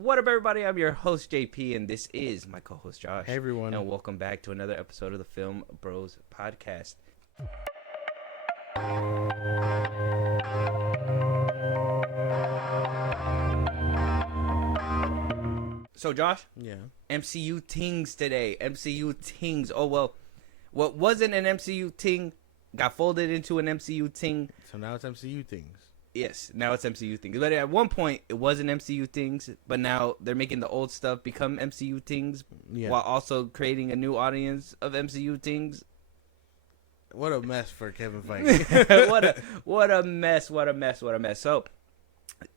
What up, everybody? I'm your host, JP, and this is my co-host, Josh. Hey, everyone. And welcome back to another episode of the Film Bros podcast. So, Josh? Yeah. MCU tings today. MCU tings. Oh, well, what wasn't an MCU ting got folded into an MCU ting. So now it's MCU things. Yes, now it's MCU things. But at one point, it wasn't MCU things, but now they're making the old stuff become MCU things while also creating a new audience of MCU things. What a mess for Kevin Feige. What a mess. So,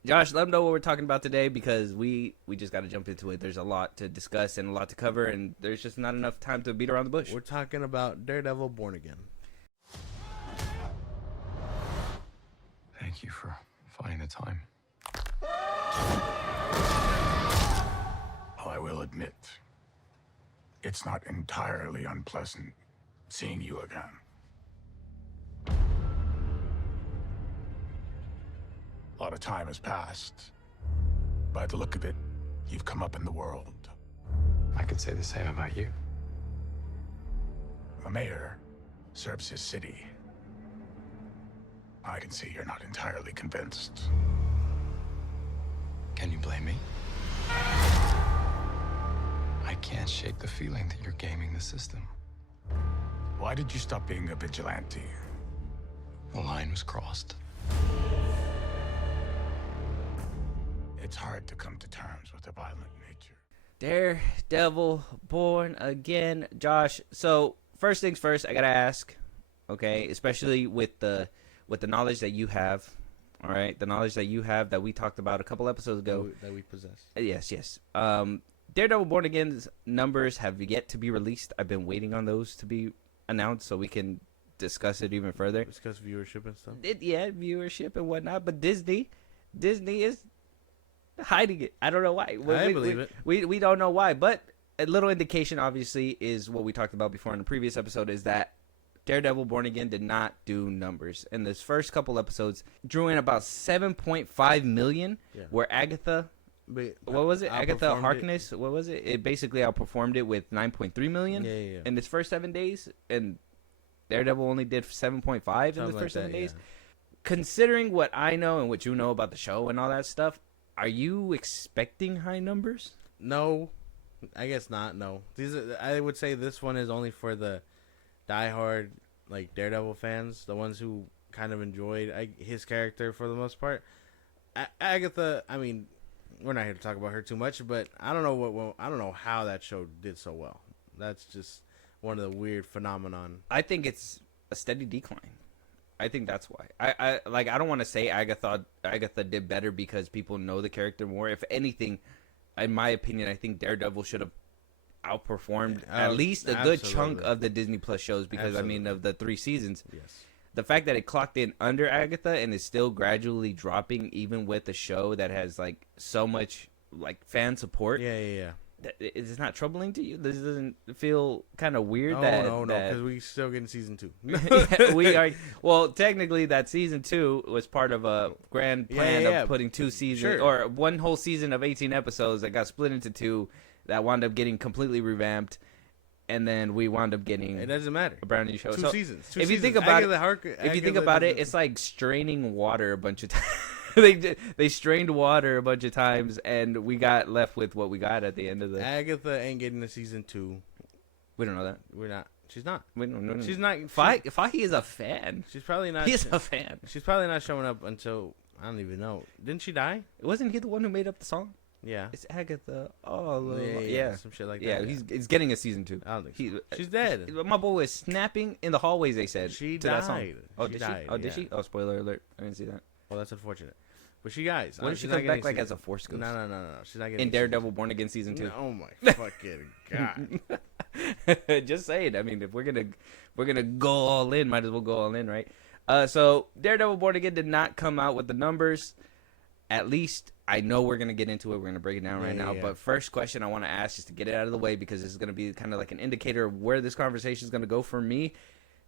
Josh, let them know what we're talking about today because we just got to jump into it. There's a lot to discuss and a lot to cover, and there's just not enough time to beat around the bush. We're talking about DareDevil Born Again. Thank you for finding the time. I will admit, it's not entirely unpleasant seeing you again. A lot of time has passed. By the look of it, you've come up in the world. I could say the same about you. The mayor serves his city. I can see you're not entirely convinced. Can you blame me? I can't shake the feeling that you're gaming the system. Why did you stop being a vigilante? The line was crossed. It's hard to come to terms with a violent nature. Daredevil Born Again. Josh, so first things first, I got to ask, okay, especially with the knowledge that you have, all right, the knowledge that you have that we talked about a couple episodes ago. That we possess. Yes. Daredevil Born Again's numbers have yet to be released. I've been waiting on those to be announced so we can discuss it even further. Discuss viewership and stuff. Viewership and whatnot. But Disney is hiding it. I don't know why. I believe it. We don't know why. But a little indication, obviously, is what we talked about before in the previous episode, is that Daredevil Born Again did not do numbers. In this first couple episodes, drew in about 7.5 million, where Agatha... what was it? Agatha Harkness? What was it? It basically outperformed it with 9.3 million in its first 7 days, and Daredevil only did 7.5 in the first 7 days. Considering what I know and what you know about the show and all that stuff, are you expecting high numbers? No, I guess not. No, I would say this one is only for the diehard like Daredevil fans, the ones who kind of enjoyed his character for the most part. Agatha, I mean, we're not here to talk about her too much, but I don't know how that show did so well. That's just one of the weird phenomenon. I think it's a steady decline. I think that's why. I don't want to say Agatha did better because people know the character more. If anything, in my opinion, I think Daredevil should have outperformed at least a good chunk of the Disney Plus shows because I mean of the 3 seasons. Yes. The fact that it clocked in under Agatha and is still gradually dropping even with a show that has like so much like fan support. Yeah. Is this not troubling to you? This doesn't feel kind of weird? No, because we still getting season 2. We are. Well, technically, that season 2 was part of a grand plan of putting 2 seasons or one whole season of 18 episodes that got split into 2 that wound up getting completely revamped, and then we wound up getting. It doesn't matter. A brand new show. 2 seasons. If you think about it, it's like straining water a bunch of times. They strained water a bunch of times, and we got left with what we got at the end of the. Agatha ain't getting a season 2. We don't know that. We're not. She's not. We don't know. She's not. Fahey is a fan. She's probably not. He's a fan. She's probably not showing up until I don't even know. Didn't she die? Wasn't he the one who made up the song? Yeah. It's Agatha. Oh, yeah. Some shit like that. Yeah, he's getting a season 2. I don't think she's dead. My boy was snapping in the hallways, they said. She to died. That song. Oh, she did died, she? Oh, did she? Oh, spoiler alert. I didn't see that. Well, that's unfortunate. But she dies. What if she comes back like as a Force Ghost? No. She's not getting in Daredevil Born Again season 2. Oh my fucking god. Just saying. I mean, if we're gonna go all in, might as well go all in, right? So Daredevil Born Again did not come out with the numbers. At least I know we're going to get into it. We're going to break it down right now. But first question I want to ask, just to get it out of the way, because this is going to be kind of like an indicator of where this conversation is going to go for me.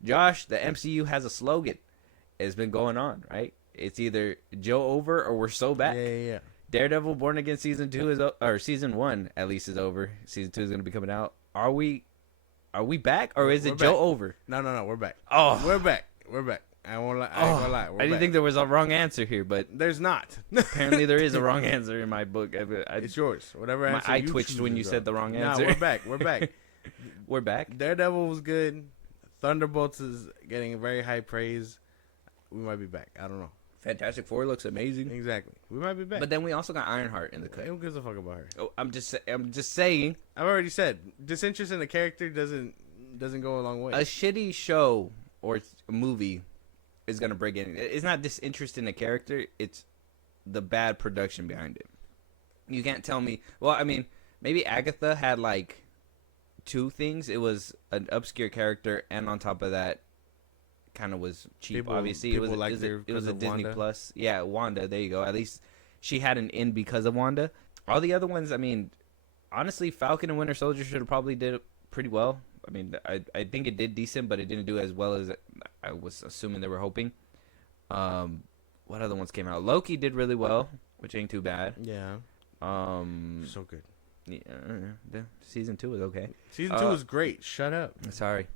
Josh, the MCU has a slogan. It's been going on, right? It's either Joe over or we're so back. Yeah. Daredevil Born Again season 2 is or season 1 at least is over. Season 2 is going to be coming out. Are we back or is it Joe over? No, we're back. Oh, We're back. I won't lie. I ain't gonna lie. I didn't think there was a wrong answer here, but there's not. apparently there is a wrong answer in my book. It's yours. Whatever my answer eye you twitched choose when you is said up. the wrong Nah, answer. we're back. We're back. We're back. Daredevil was good. Thunderbolts is getting very high praise. We might be back. I don't know. Fantastic Four looks amazing. Exactly. We might be back. But then we also got Ironheart in the cut. Who gives a fuck about her? Oh, I'm just saying. I've already said disinterest in the character doesn't go a long way. A shitty show or movie is gonna bring in. It's not disinterest in the character. It's the bad production behind it. You can't tell me. Well, I mean, maybe Agatha had like 2 things. It was an obscure character, and on top of that, kind of was cheap. Obviously, it was a Disney Wanda. Plus. Yeah, Wanda. There you go. At least she had an in because of Wanda. All the other ones, I mean, honestly, Falcon and Winter Soldier should have probably did pretty well. I mean, I think it did decent, but it didn't do as well as I was assuming they were hoping. What other ones came out? Loki did really well, which ain't too bad. Yeah. So good. Yeah, the season 2 was okay. Season 2 was great. Shut up. Sorry.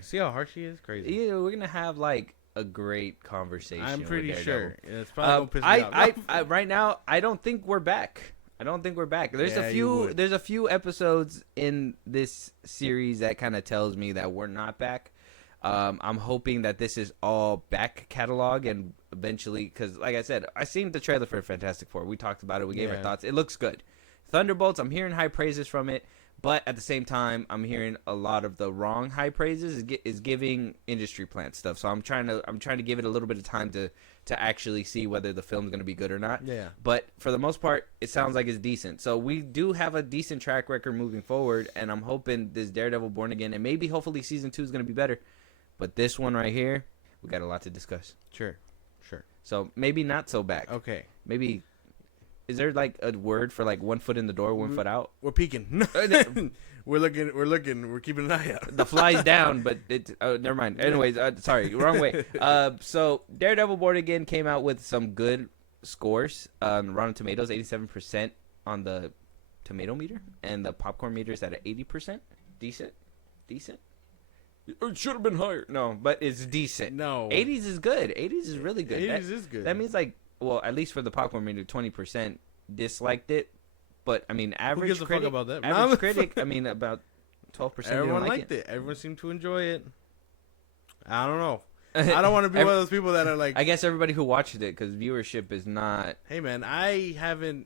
See how harsh she is? Crazy. Yeah, we're gonna have like a great conversation. I'm with pretty Daredevil. sure. It's probably gonna piss me off. Right now, I don't think we're back. There's Yeah, a few episodes in this series that kind of tells me that we're not back. I'm hoping that this is all back catalog and eventually, because like I said, I seen the trailer for Fantastic Four. We talked about it. We gave our thoughts. It looks good. Thunderbolts, I'm hearing high praises from it, but at the same time, I'm hearing a lot of the wrong high praises is giving industry plant stuff. So I'm trying to give it a little bit of time to actually see whether the film's going to be good or not. Yeah. But for the most part, it sounds like it's decent. So we do have a decent track record moving forward, and I'm hoping this Daredevil Born Again, and maybe hopefully season 2 is going to be better. But this one right here, we got a lot to discuss. Sure. So maybe not so back. Okay. Maybe, is there like a word for like 1 foot in the door, 1 foot out? We're peeking. We're looking. We're keeping an eye out. The fly's down, but it. Oh, never mind. Anyways, sorry, wrong way. So Daredevil Born Again came out with some good scores. Rotten Tomatoes, 87% on the tomato meter, and the popcorn meter is at 80%. Decent. It should have been higher. No, but it's decent. No. 80s is good. 80s is really good. 80s is good. That means like, well, at least for the popcorn meter, 20% disliked it. But I mean, average gives a fuck critic. about that? Average critic. I mean, about 12%. Everyone liked it. Everyone seemed to enjoy it. I don't know. I don't want to be one of those people that are like. I guess everybody who watched it, because viewership is not. Hey man, I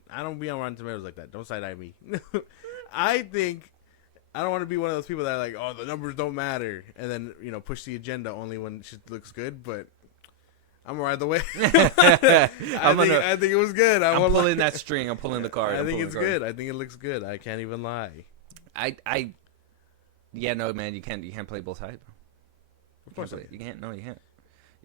don't be on Rotten Tomatoes like that. Don't side eye me. I think I don't want to be one of those people that are like, oh, the numbers don't matter, and then push the agenda only when shit looks good. But I'm gonna ride the way. I think it was good. I'm pulling that string. I'm pulling the card. I think it's good. I think it looks good. I can't even lie. Yeah, no, man, you can't play both sides. Of course you can't. No, you can't.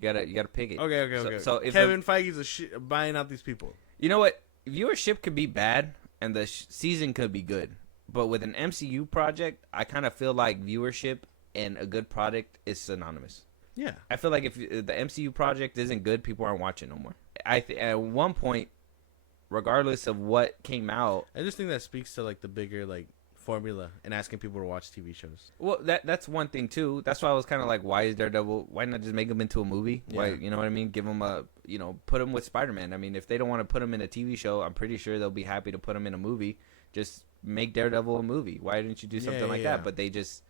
You gotta pick it. Okay. So if Kevin Feige's buying out these people. You know what? Viewership could be bad, and the season could be good. But with an MCU project, I kind of feel like viewership and a good product is synonymous. Yeah. I feel like if the MCU project isn't good, people aren't watching no more. At one point, regardless of what came out, I just think that speaks to like the bigger like formula and asking people to watch TV shows. Well, that's one thing too. That's why I was kind of like, why is Daredevil? Why not just make him into a movie? Yeah. Why, you know what I mean? Give him put him with Spider-Man. I mean, if they don't want to put him in a TV show, I'm pretty sure they'll be happy to put him in a movie. Just make Daredevil a movie. Why didn't you do something like that? But they just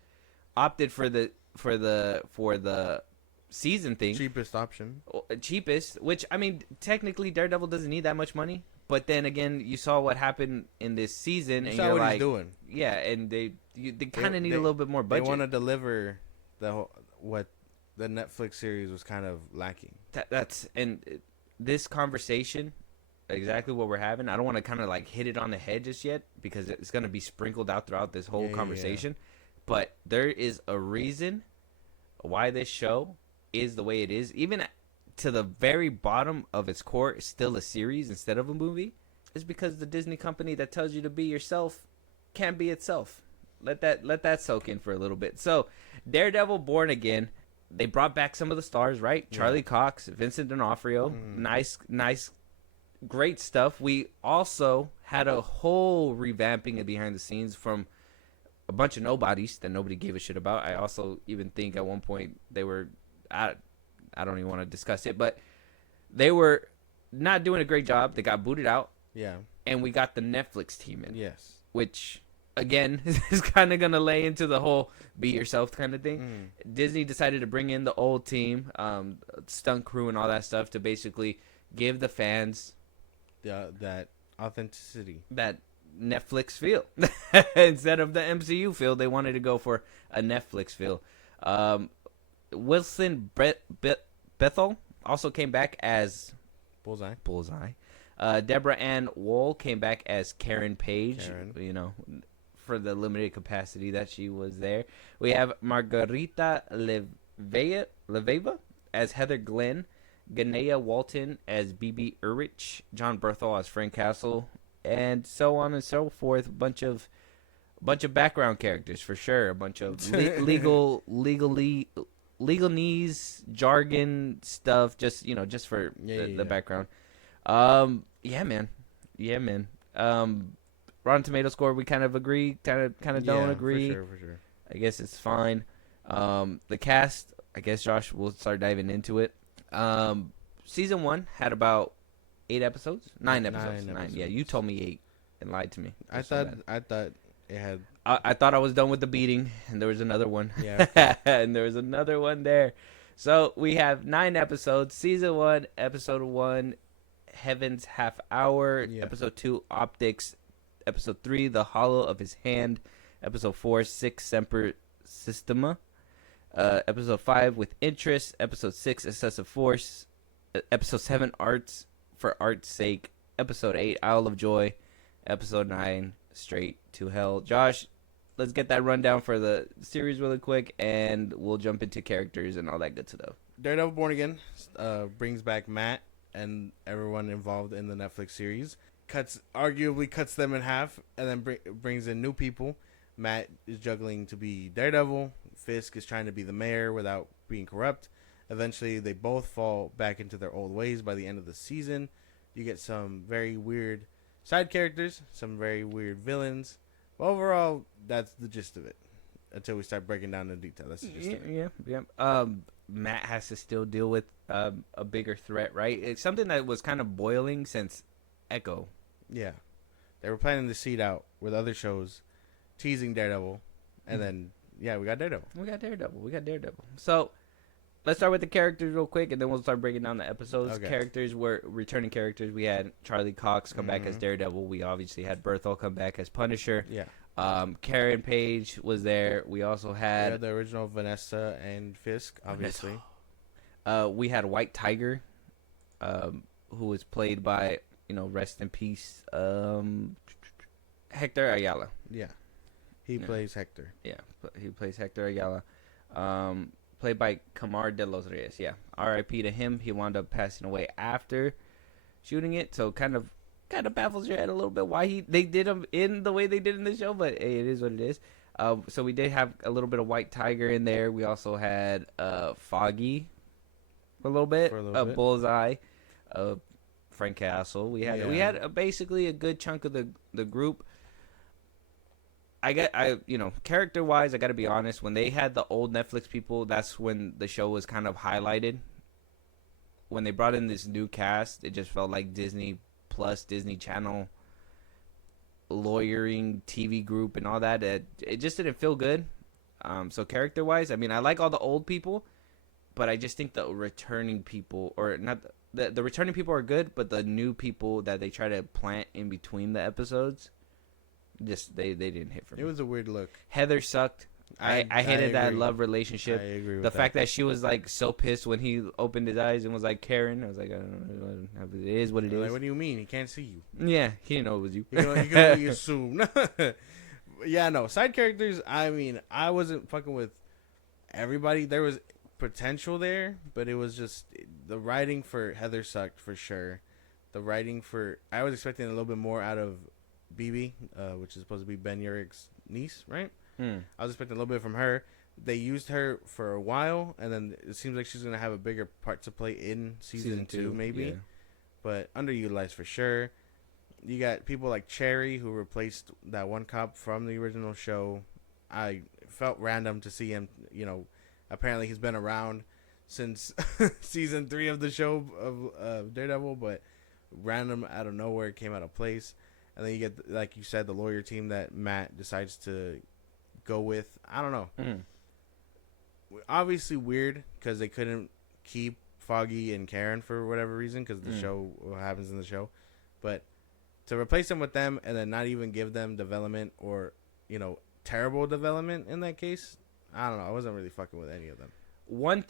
opted for the season thing. Cheapest option. Cheapest, which I mean, technically Daredevil doesn't need that much money. But then again, you saw what happened in this season, and you're like, he's doing. Yeah, and they kind of need a little bit more budget. They want to deliver what the Netflix series was kind of lacking. This conversation, exactly what we're having. I don't want to kind of like hit it on the head just yet because it's going to be sprinkled out throughout this whole conversation. But there is a reason why this show is the way it is, even to the very bottom of its core, it's still a series instead of a movie. Is because the Disney company that tells you to be yourself can't be itself. Let that soak in for a little bit. So, Daredevil Born Again, they brought back some of the stars, right? Charlie Cox, Vincent D'Onofrio, nice great stuff. We also had a whole revamping of behind the scenes from a bunch of nobodies that nobody gave a shit about. I also even think at one point they were, I don't even want to discuss it, but they were not doing a great job. They got booted out. Yeah. And we got the Netflix team in. Yes. Which, again, is kind of going to lay into the whole be yourself kind of thing. Disney decided to bring in the old team, stunt crew and all that stuff to basically give the fans that authenticity. That Netflix feel. Instead of the MCU feel, they wanted to go for a Netflix feel. Wilson Bethel also came back as Bullseye. Deborah Ann Wool came back as Karen Page, you know, for the limited capacity that she was there. We have Margarita Leveva as Heather Glenn, Ganea Walton as BB Urich, John Berthel as Frank Castle, and so on and so forth. Bunch of background characters for sure. A bunch of legalese jargon stuff. Just for the background. Yeah, man. Rotten Tomato score, we kind of agree, kind of don't agree. For sure. I guess it's fine. The cast, I guess, Josh, we'll start diving into it. Season 1 had about 9 episodes. Yeah, you told me 8 and lied to me. I thought it had. I thought I was done with the beating, and there was another one. Yeah. And there was another one there. So we have 9 episodes. Season 1, episode 1, Heaven's Half Hour. Yeah. Episode 2, Optics. Episode 3, The Hollow of His Hand. Episode 4, Six Semper Systema. Episode 5, With Interest. Episode 6, Excessive Force. Episode 7, Arts for Art's Sake. Episode 8, Isle of Joy. Episode 9, Straight to Hell. Josh, let's get that rundown for the series really quick, and we'll jump into characters and all that good stuff. Daredevil Born Again brings back Matt and everyone involved in the Netflix series. Arguably cuts them in half, and then brings in new people. Matt is juggling to be Daredevil. Fisk is trying to be the mayor without being corrupt. Eventually, they both fall back into their old ways by the end of the season. You get some very weird side characters, some very weird villains. But overall, that's the gist of it. Until we start breaking down the detail. That's the gist of it. Yeah. Matt has to still deal with a bigger threat, right? It's something that was kind of boiling since Echo. Yeah. They were planning to seed out with other shows, teasing Daredevil, and then, yeah, we got Daredevil. We got Daredevil. So, let's start with the characters real quick, and then we'll start breaking down the episodes. Okay. Characters were returning characters. We had Charlie Cox come back as Daredevil. We obviously had Berthel come back as Punisher. Yeah. Karen Page was there. We also had the original Vanessa and Fisk, obviously. We had White Tiger, who was played by, rest in peace, Hector Ayala. Yeah. He plays Hector. Yeah, he plays Hector Ayala. Played by Camar de los Reyes. Yeah, R.I.P. to him. He wound up passing away after shooting it, so kind of baffles your head a little bit why they did him in the way they did in the show, but hey, it is what it is. So we did have a little bit of White Tiger in there. We also had Foggy for a little bit, Bullseye, Frank Castle. We had basically a good chunk of the group. Character wise, I got to be honest. When they had the old Netflix people, that's when the show was kind of highlighted. When they brought in this new cast, it just felt like Disney Plus, Disney Channel, lawyering TV group, and all that. It just didn't feel good. So character wise, I like all the old people, but I just think the returning people, or not, the returning people are good, but the new people that they try to plant in between the episodes, just they didn't hit for me. It was a weird look. Heather sucked. I hated that love relationship. I agree with the fact that she was like so pissed when he opened his eyes and was like Karen. I was like, I don't know. It is what it is. Like, what do you mean? He can't see you. Yeah, he didn't know it was you. You can only assume. Yeah, no. Side characters, I wasn't fucking with everybody. There was potential there, but it was just the writing for Heather sucked for sure. The writing I was expecting a little bit more out of BB, which is supposed to be Ben Urich's niece, right? I was expecting a little bit from her. They used her for a while, and then it seems like she's going to have a bigger part to play in season 2, maybe. but underutilized for sure. You got people like Cherry, who replaced that one cop from the original show. I felt random to see him, apparently he's been around since season 3 of the show of Daredevil, but random out of nowhere, came out of place. And then you get, like you said, the lawyer team that Matt decides to go with. I don't know. Obviously weird because they couldn't keep Foggy and Karen for whatever reason because the show, what happens in the show. But to replace them with them and then not even give them development or, terrible development in that case, I don't know. I wasn't really fucking with any of them. One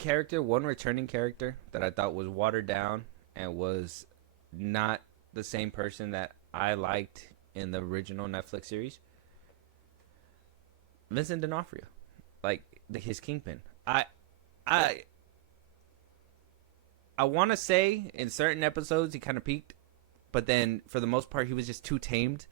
returning character that I thought was watered down and was not the same person that I liked in the original Netflix series, Vincent D'Onofrio, like his Kingpin. I want to say in certain episodes he kind of peaked, but then for the most part he was just too tamed.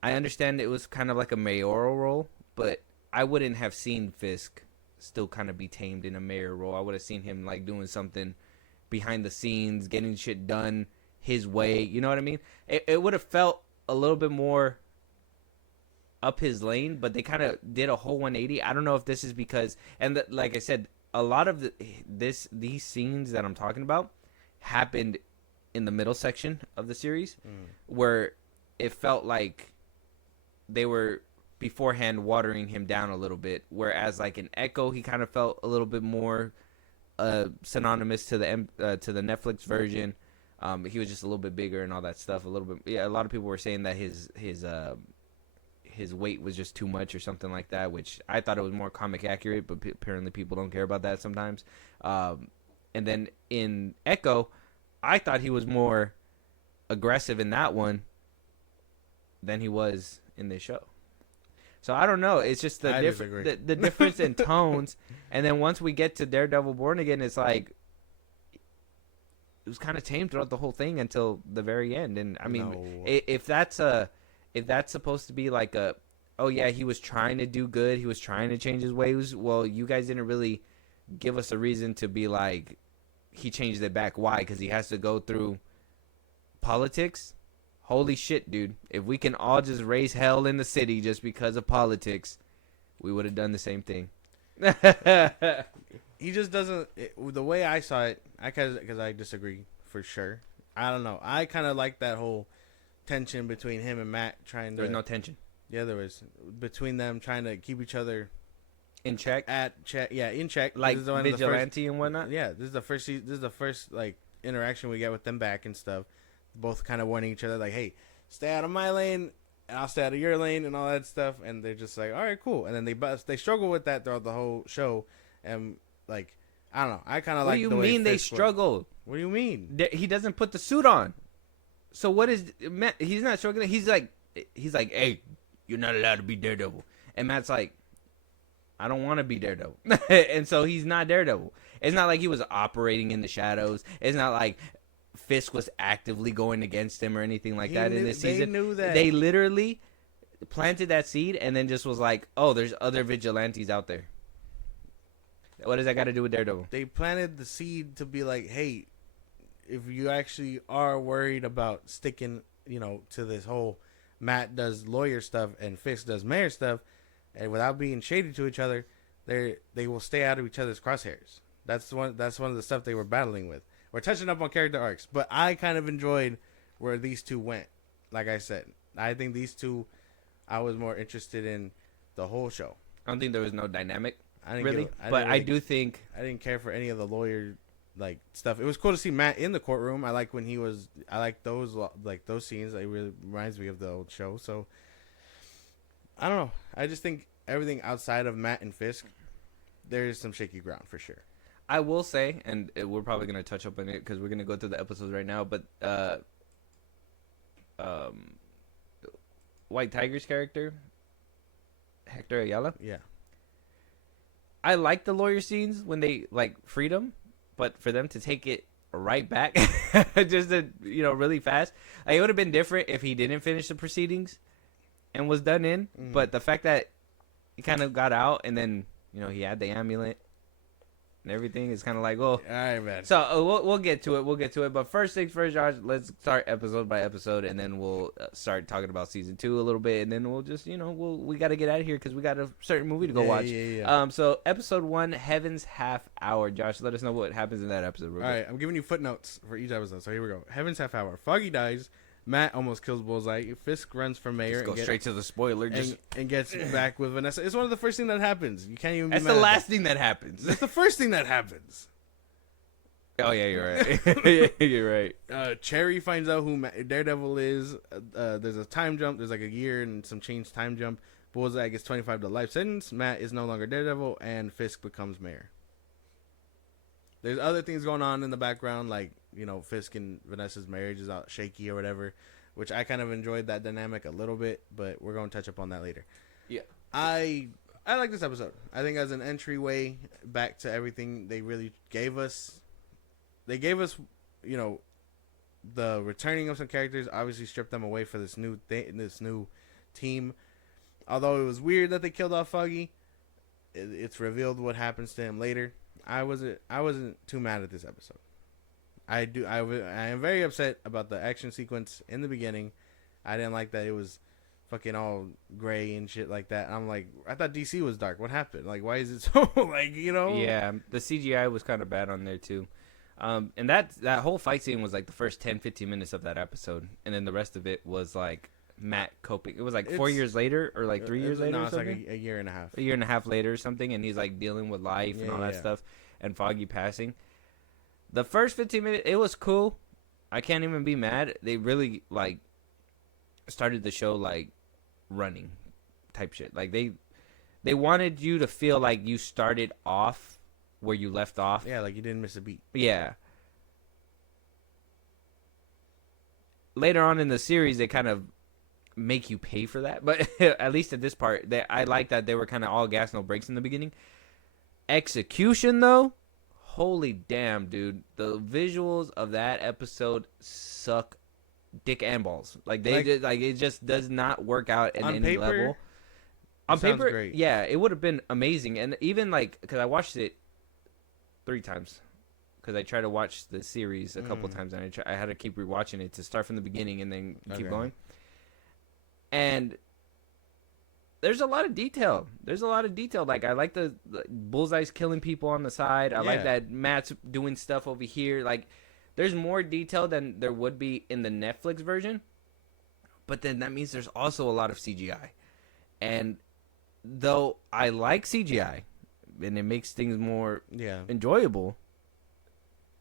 I understand it was kind of like a mayoral role, but I wouldn't have seen Fisk still kind of be tamed in a mayor role. I would have seen him like doing something behind the scenes, getting shit done his way. You know what I mean? It would have felt a little bit more up his lane, but they kind of did a whole 180. I don't know if this is because, and like I said, a lot of these scenes that I'm talking about happened in the middle section of the series, where it felt like they were beforehand watering him down a little bit. Whereas like in Echo, he kind of felt a little bit more synonymous to the Netflix version. He was just a little bit bigger and all that stuff. A little bit, yeah. A lot of people were saying that his weight was just too much or something like that, which I thought it was more comic accurate, but apparently people don't care about that sometimes. And then in Echo, I thought he was more aggressive in that one than he was in this show. So I don't know. It's just the difference in tones. And then once we get to Daredevil Born Again, it's like it was kind of tame throughout the whole thing until the very end. And I mean, if that's supposed to be like oh yeah, he was trying to do good, he was trying to change his ways. Well, you guys didn't really give us a reason to be like he changed it back. Why? Because he has to go through politics. Holy shit, dude. If we can all just raise hell in the city just because of politics, we would have done the same thing. He just doesn't... the way I saw it, because I disagree for sure. I don't know. I kind of like that whole tension between him and Matt trying to... There was no tension. Yeah, there was. Between them trying to keep each other... In check? Yeah, in check. Like vigilante and whatnot? Yeah, this is the first like interaction we get with them back and stuff. Both kind of warning each other, like, hey, stay out of my lane, and I'll stay out of your lane, and all that stuff. And they're just like, all right, cool. And then they struggle with that throughout the whole show. And, like, I don't know. I kind of like the way... What do you mean they struggle? What do you mean? He doesn't put the suit on. So what is... He's not struggling. He's like, hey, you're not allowed to be Daredevil. And Matt's like, I don't want to be Daredevil. And so he's not Daredevil. It's not like he was operating in the shadows. It's not like Fisk was actively going against him or anything like that in this season. They knew that. They literally planted that seed and then just was like, oh, there's other vigilantes out there. What does that got to do with Daredevil? They planted the seed to be like, hey, if you actually are worried about sticking, to this whole Matt does lawyer stuff and Fisk does mayor stuff, and without being shady to each other, they will stay out of each other's crosshairs. That's one of the stuff they were battling with. We're touching up on character arcs, but I kind of enjoyed where these two went. Like I said, I think these two, I was more interested in the whole show. I don't think there was no dynamic, I do think I didn't care for any of the lawyer like stuff. It was cool to see Matt in the courtroom. I like those scenes. It really reminds me of the old show. So I don't know. I just think everything outside of Matt and Fisk, there's some shaky ground for sure. I will say, and we're probably going to touch up on it because we're going to go through the episodes right now, but White Tiger's character, Hector Ayala. Yeah. I like the lawyer scenes when they, like, freed him, but for them to take it right back, just really fast. Like, it would have been different if he didn't finish the proceedings and was done in, but the fact that he kind of got out and then, he had the amulet. and everything. It's kind of like, oh. All right, man. So we'll get to it. We'll get to it. But first things first, Josh. Let's start episode by episode, and then we'll start talking about season 2 a little bit, and then we'll just we got to get out of here because we got a certain movie to go watch. Yeah. So episode 1, Heaven's Half Hour. Josh, let us know what happens in that episode. All right, I'm giving you footnotes for each episode. So here we go. Heaven's Half Hour. Foggy dies. Matt almost kills Bullseye. Fisk runs for mayor. Let's go straight to the spoiler. And gets back with Vanessa. It's one of the first things that happens. You can't even. That's be the mad last thing that happens. That's the first thing that happens. Oh yeah, you're right. You're right. Cherry finds out who Daredevil is. There's a time jump. There's like a year and some change time jump. Bullseye gets 25 to life sentence. Matt is no longer Daredevil, and Fisk becomes mayor. There's other things going on in the background, like Fisk and Vanessa's marriage is out shaky or whatever, which I kind of enjoyed that dynamic a little bit, but we're going to touch up on that later. Yeah, I like this episode. I think as an entryway back to everything they really gave us. They gave us, the returning of some characters. Obviously, stripped them away for this new team. Although it was weird that they killed off Foggy, it's revealed what happens to him later. I wasn't too mad at this episode. I am very upset about the action sequence in the beginning. I didn't like that it was fucking all gray and shit like that. I'm like, I thought DC was dark. What happened? Like, why is it so Yeah, the CGI was kind of bad on there too. And that whole fight scene was like the first 10-15 minutes of that episode, and then the rest of it was like Matt coping. It was like 4 years later, or like 3 years later. No, or it's something? like a year and a half. A year and a half later or something, and he's like dealing with life and all that stuff, and Foggy passing. The first 15 minutes, it was cool. I can't even be mad. They really like started the show like running type shit. Like they wanted you to feel like you started off where you left off. Yeah, like you didn't miss a beat. Yeah. Later on in the series, they kind of make you pay for that. But at least at this part, I like that they were kind of all gas, no brakes in the beginning. Execution, though, holy damn, dude. The visuals of that episode suck dick and balls. Like, it just does not work out at any level. On paper, great. Yeah, it would have been amazing. And even, like, because I watched it 3 times. Because I tried to watch the series a couple times, and I had to keep rewatching it to start from the beginning and then keep going. And there's a lot of detail. Like, I like the Bullseye's killing people on the side. I like that Matt's doing stuff over here. Like, there's more detail than there would be in the Netflix version. But then that means there's also a lot of CGI. And though I like CGI, and it makes things more enjoyable,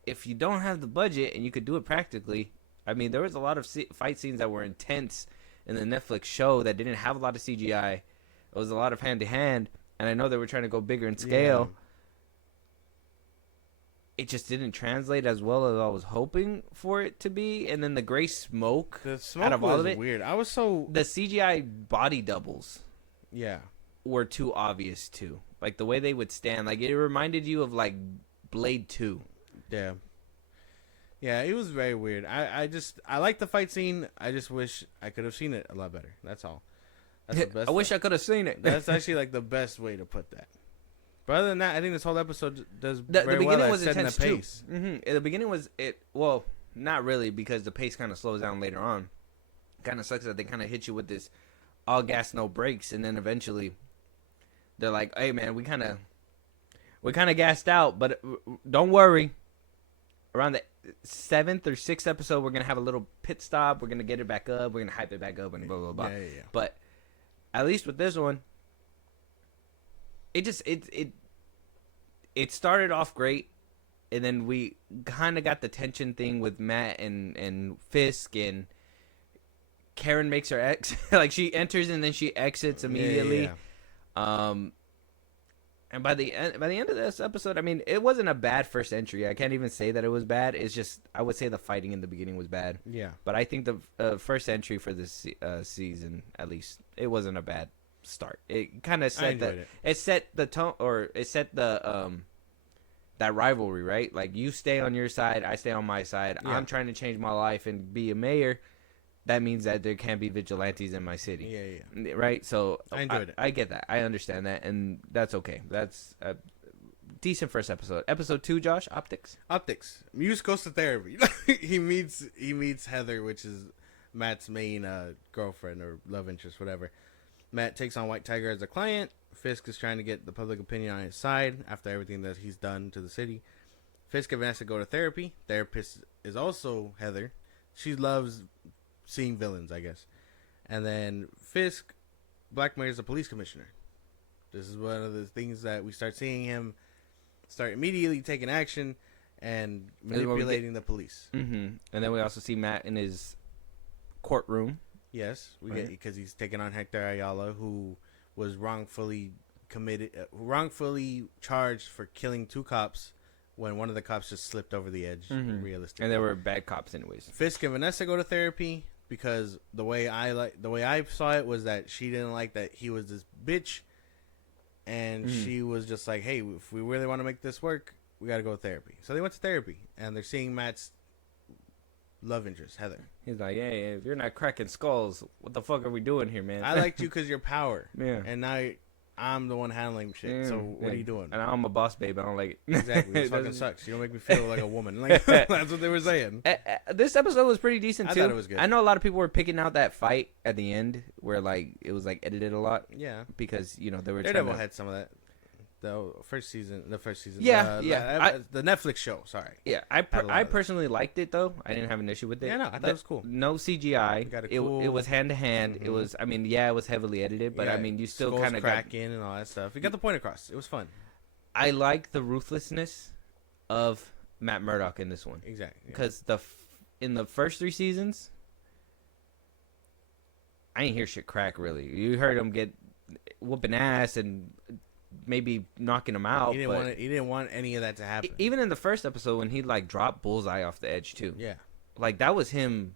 if you don't have the budget and you could do it practically, I mean, there was a lot of fight scenes that were intense in the Netflix show that didn't have a lot of CGI. It was a lot of hand-to-hand, and I know they were trying to go bigger in scale. Yeah. It just didn't translate as well as I was hoping for it to be. And then the gray smoke, out of all of it, weird. The CGI body doubles Yeah. were too obvious, too. Like, the way they would stand. Like, it reminded you of, like, Blade 2. Yeah. Yeah, it was very weird. I like the fight scene. I just wish I could have seen it a lot better. That's all. That's the best. I wish I could have seen it. That's actually like the best way to put that. But other than that, I think this whole episode does the very beginning well was at setting intense the pace. too. Mm-hmm. The beginning was well, not really, because the pace kind of slows down later on. Kind of sucks that they kind of hit you with this all gas no brakes, and then eventually they're like, "Hey man, we kind of gassed out, but don't worry. Around the 7th or 6th episode, we're gonna have a little pit stop. We're gonna get it back up. We're gonna hype it back up, and blah blah blah." Yeah. But at least with this one, it started off great, and then we kind of got the tension thing with Matt and Fisk, and Karen makes her like, she enters and then she exits immediately. Yeah. And by the end of this episode, I mean, it wasn't a bad first entry. I can't even say that it was bad. It's just, I would say the fighting in the beginning was bad. Yeah. But I think the first entry for this season, at least, it wasn't a bad start. It kind of set it set the tone, or it set the that rivalry, right? Like, you stay on your side, I stay on my side. Yeah. I'm trying to change my life and be a mayor. That means that there can't be vigilantes in my city. Yeah. Right? So I enjoyed it. I get that. I understand that, and that's okay. That's to decent first episode. Episode 2, Josh, Optics. Muse goes to therapy. he meets Heather, which is Matt's main girlfriend or love interest, whatever. Matt takes on White Tiger as a client. Fisk is trying to get the public opinion on his side after everything that he's done to the city. Fisk and Vanessa go to therapy. Therapist is also Heather. She loves seeing villains, I guess. And then Fisk blackmails the police commissioner. This is one of the things that we start seeing him start immediately taking action and manipulating the police. Mm-hmm. And then we also see Matt in his courtroom. Yes, we Right. get because he's taking on Hector Ayala, who was wrongfully charged for killing 2 cops when one of the cops just slipped over the edge. Mhm. Realistically, And they were bad cops anyways. Fisk and Vanessa go to therapy because the way I saw it was that she didn't like that he was this bitch, and she was just like, "Hey, if we really want to make this work, we got to go to therapy." So they went to therapy, and they're seeing Matt's love interest, Heather. He's like, hey, if you're not cracking skulls, what the fuck are we doing here, man? I liked you because you're power, Yeah. and now I'm the one handling shit. Yeah, So what are you doing? And I'm a boss babe. I don't like it. Exactly, this It fucking doesn't- sucks. You don't make me feel like a woman. Like that's what they were saying. This episode was pretty decent I too. thought it was good. I know a lot of people were picking out that fight at the end where like it was like edited a lot Yeah, because they were Daredevil trying to, had some of that. The first season. Yeah, The Netflix show. Sorry. Yeah, had a lot I of it. personally liked it though. I didn't have an issue with it. Yeah, no, I thought it was cool. No CGI. Got a It cool- was hand to hand. It was. I mean, yeah, it was heavily edited, but I Yeah, mean, you still skulls kind of got. cracking and all that stuff. You got the point across. It was fun. I like the ruthlessness of Matt Murdock in this one Exactly. Yeah. because in the first 3 seasons, I ain't hear shit crack really. You heard him get whooping ass and maybe knocking him out. He didn't want any of that to happen. Even in the first episode when he like dropped Bullseye off the edge too. Yeah. Like that was him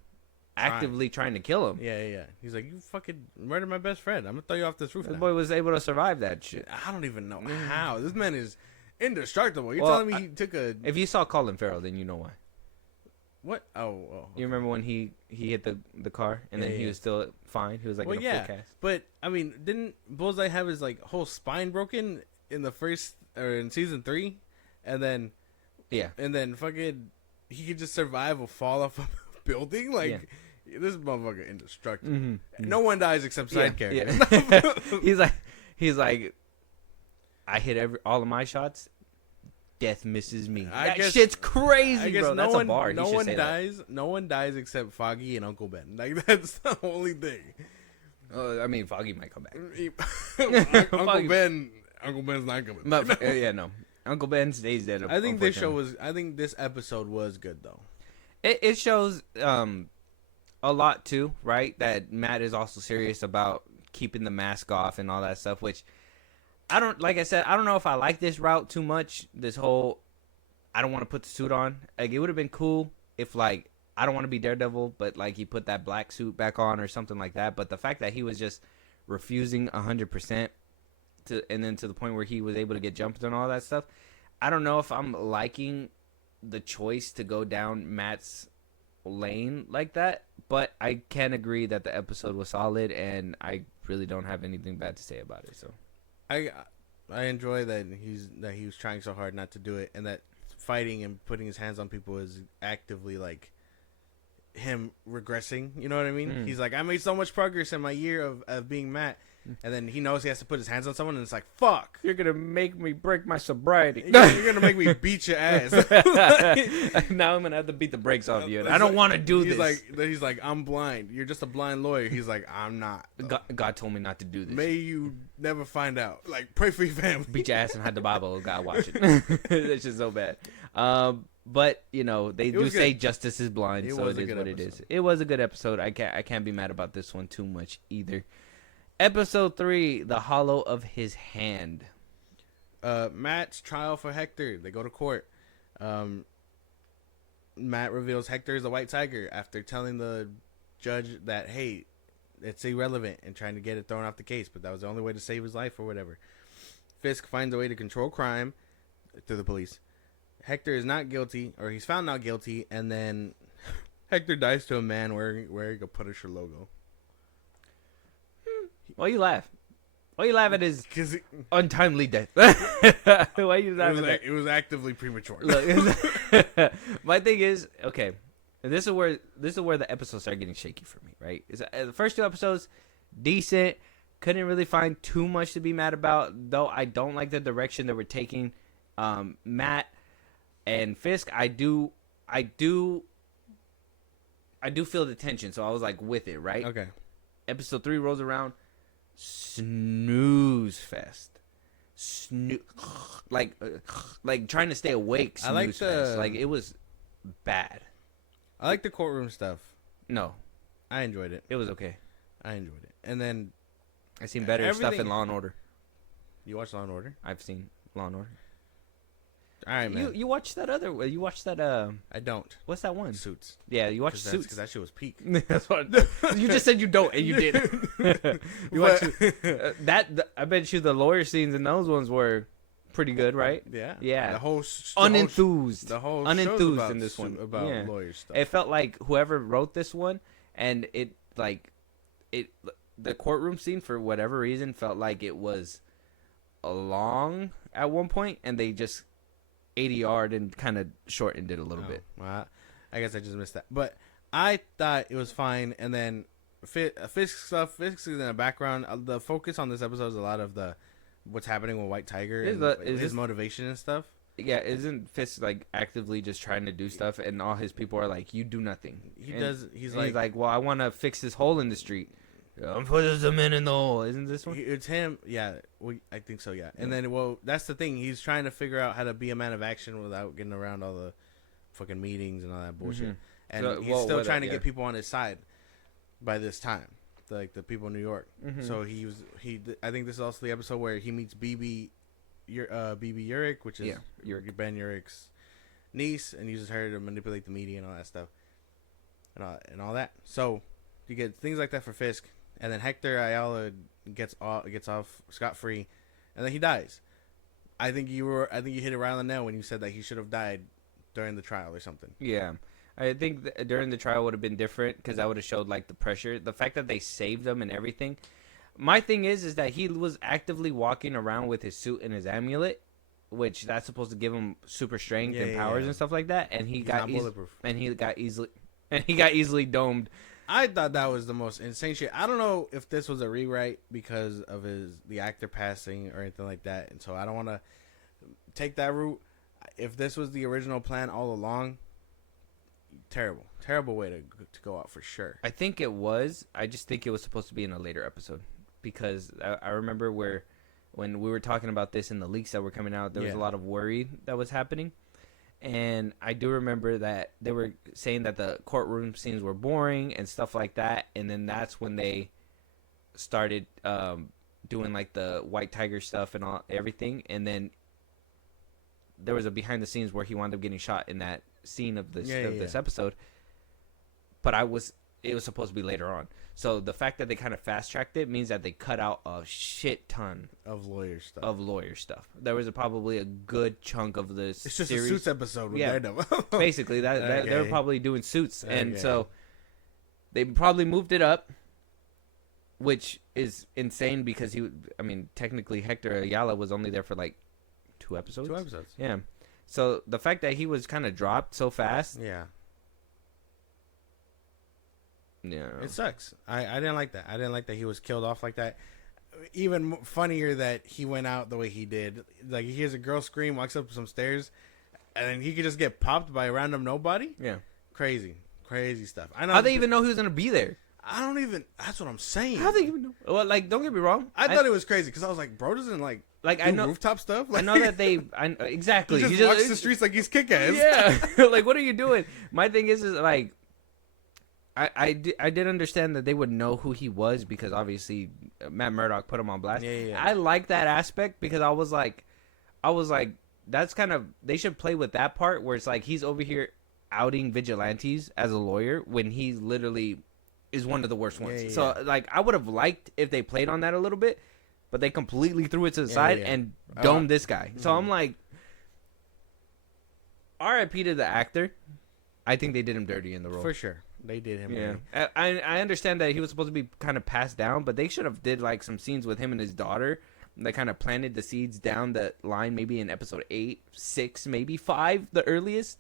actively trying to kill him. Yeah. He's like, you fucking murdered my best friend. I'm gonna throw you off this roof. This now." boy was able to survive that shit. I don't even know how. This man is indestructible. You're Well, telling me he took a If you saw Colin Farrell, then you know why. what? Oh. You remember when he hit the car and then he Yeah. was still fine? He was like Well, in a yeah, full cast. but I mean, didn't Bullseye have his like whole spine broken in the first or in season 3, and then Yeah. fucking he could just survive a fall off a building? Like this motherfucker indestructible. Mm-hmm. No one dies except side characters. Yeah. he's like, I hit all of my shots. Death misses me. That shit's crazy, I guess bro. no That's one, a bar. no He should one say dies. No one dies except Foggy and Uncle Ben. Like that's the only thing. that. I mean, Foggy might come back. Uncle Ben's not coming. But, yeah, no. Uncle Ben stays dead. I think this show unfortunately. I think this episode was good though. It shows a lot too, right? That Matt is also serious about keeping the mask off and all that stuff. Which like I said, I don't know if I like this route too much. This whole I don't want to put the suit on. Like it would have been cool if like I don't want to be Daredevil, but like he put that black suit back on or something like that. But the fact that he was just refusing 100%, and then to the point where he was able to get jumped and all that stuff, I don't know if I'm liking the choice to go down Matt's lane like that. But I can agree that the episode was solid, and I really don't have anything bad to say about it. So I enjoy that he was trying so hard not to do it, and that fighting and putting his hands on people is actively like him regressing. You know what I mean? He's like, I made so much progress in my year of being Matt, and then he knows he has to put his hands on someone, and it's like, fuck, you're gonna make me break my sobriety. you're gonna make me beat your ass. Now I'm gonna have to beat the brakes off you. And I don't want to do this. He's like, I'm blind. You're just a blind lawyer. He's like, I'm not. God told me not to do this. May you never find out. Like, pray for your family. Beat your ass and hide the Bible. God watch it. That's just so bad. But they do say justice is blind, so it is what it is. It was a good episode. I can't be mad about this one too much either. Episode 3, The Hollow of His Hand. Matt's trial for Hector. They go to court. Matt reveals Hector is a white tiger after telling the judge that, hey, it's irrelevant, and trying to get it thrown off the case, but that was the only way to save his life or whatever. Fisk finds a way to control crime through the police. Hector is not guilty, or he's found not guilty, and then Hector dies to a man wearing a Punisher logo. Why you laugh? Why you laughing at his Because untimely death? Why you laughing at it was actively premature. Look, my thing is okay. And this is where the episodes start getting shaky for me. Right? The first 2 episodes, decent. Couldn't really find too much to be mad about. Though I don't like the direction that we're taking. Matt and Fisk, I do feel the tension. So I was like with it. Right? Okay. Episode 3 rolls around. Snooze fest. Like trying to stay awake. Snooze I like fest. Like it was bad. I like the courtroom stuff. No, I enjoyed it. it was okay. I enjoyed it. And then I've seen better stuff in Law and Order. you watched Law and Order. I've seen Law and Order. All right, man. You watched that other? You watched that? I don't. What's that one? Suits. Yeah, you watched Suits. Because that shit was peak. That's what you just said. You don't, and you did. You watched I bet you the lawyer scenes in those ones were pretty good, right? Yeah. Yeah. The whole Unenthused. The whole Unenthused show's about in this one. about Yeah. lawyer stuff. It felt like whoever wrote this one, and the courtroom scene for whatever reason felt like it was long at one point, and they just 80-yard and kind of shortened it a little bit. Well, I guess I just missed that. But I thought it was fine. And then Fisk stuff. Fisk is in the background. The focus on this episode is a lot of what's happening with White Tiger and his motivation and stuff. Yeah, isn't Fisk like actively just trying to do stuff, and all his people are like, "You do nothing." He's like, "Well, I want to fix this hole in the street. I'm putting some in the hole." Isn't this one? It's him. Yeah, I think so. Yeah. And then, that's the thing. He's trying to figure out how to be a man of action without getting around all the fucking meetings and all that bullshit. Mm-hmm. And So, he's still trying to get people on his side by this time, like the people in New York. Mm-hmm. So I think this is also the episode where he meets BB Urich, which is Ben Urich's niece, and uses her to manipulate the media and all that stuff, and all that. So you get things like that for Fisk, and then Hector Ayala gets off scot-free, and then he dies. I think you hit it right on the nail when you said that he should have died during the trial or something. Yeah. I think during the trial would have been different because I would have showed like the pressure, the fact that they saved them and everything. My thing is that he was actively walking around with his suit and his amulet, which that's supposed to give him super strength and powers and stuff like that. And he got easily domed. I thought that was the most insane shit. I don't know if this was a rewrite because of the actor passing or anything like that, and so I don't want to take that route. If this was the original plan all along, terrible way to go out for sure. I think it was. I just think it was supposed to be in a later episode because I remember when we were talking about this in the leaks that were coming out, there was a lot of worry that was happening. And I do remember that they were saying that the courtroom scenes were boring and stuff like that. And then that's when they started doing like the White Tiger stuff and everything. And then there was a behind the scenes where he wound up getting shot in that scene of this episode. But it was supposed to be later on. So the fact that they kind of fast tracked it means that they cut out a shit ton of lawyer stuff. There was probably a good chunk of this. It's just series. a Suits episode with Daredevil. Basically, that they were probably doing Suits, and so they probably moved it up, which is insane because technically Hector Ayala was only there for like 2 episodes. 2 episodes. Yeah. So the fact that he was kind of dropped so fast. Yeah. Yeah. It sucks. I didn't like that. I didn't like that he was killed off like that. Even funnier that he went out the way he did. Like, he hears a girl scream, walks up some stairs, and then he could just get popped by a random nobody? Yeah. Crazy stuff. I know. How'd they even know he was going to be there? I don't even... That's what I'm saying. How'd they even know? Well, like, don't get me wrong. I thought it was crazy because I was like, bro doesn't, do I know rooftop stuff? I know that exactly. He just walks the streets like he's kick-ass. Yeah. Like, what are you doing? My thing is like... I did understand that they would know who he was because obviously Matt Murdock put him on blast. Yeah. I like that aspect because I was like, that's kind of, they should play with that part where it's like he's over here outing vigilantes as a lawyer when he literally is one of the worst ones. Yeah. So like I would have liked if they played on that a little bit, but they completely threw it to the side and domed this guy. So I'm like, RIP to the actor. I think they did him dirty in the role. For sure. They did him. Yeah, dirty. I understand that he was supposed to be kind of passed down, but they should have did like some scenes with him and his daughter that kind of planted the seeds down the line. Maybe in episode 8, 6, maybe 5, the earliest.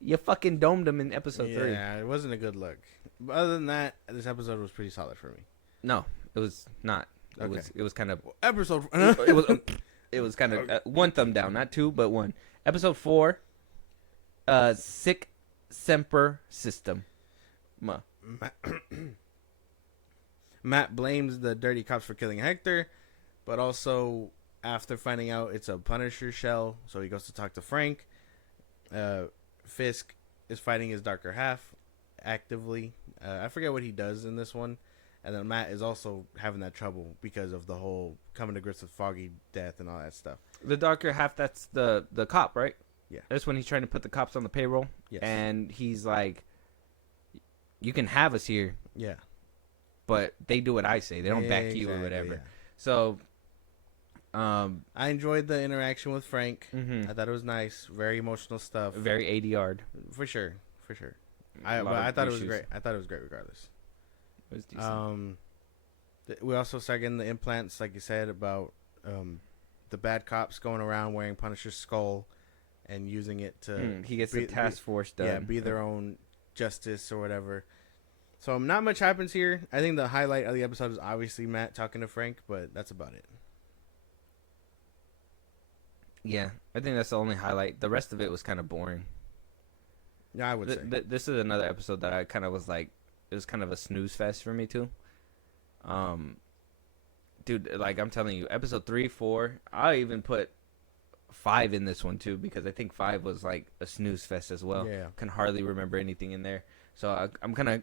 You fucking domed him in episode 3. Yeah, it wasn't a good look. But other than that, this episode was pretty solid for me. No, it was not. It Okay. was kind of Episode. it was kind of one thumb down, not 2, but 1. Episode 4. Sick Semper System. Matt blames the dirty cops for killing Hector, but also after finding out it's a Punisher shell, so he goes to talk to Frank. Fisk is fighting his darker half actively. I forget what he does in this one. And then Matt is also having that trouble because of the whole coming to grips with Foggy death and all that stuff. The darker half, that's the cop, right? Yeah. That's when he's trying to put the cops on the payroll. Yes. And he's like, you can have us here, Yeah. but they do what I say. They don't back you or Exactly, whatever. yeah. So, I enjoyed the interaction with Frank. mhm. I thought it was nice. Very emotional stuff. Very ADR'd. For sure. For sure. A lot I of thought it was issues. great. I thought it was great regardless. It was decent. We also started getting the implants, like you said, about the bad cops going around wearing Punisher's skull and using it to He gets the task force done. yeah, be their own justice or whatever. So not much happens here. I think the highlight of the episode is obviously Matt talking to Frank, but that's about it. Yeah, I think that's the only highlight. The rest of it was kind of boring. Yeah, I would say. This is another episode that I kind of was like, it was kind of a snooze fest for me too. Dude, like I'm telling you, episode 3, 4, I even put 5 in this one too because I think 5 was like a snooze fest as well. Yeah. Can hardly remember anything in there, so I'm gonna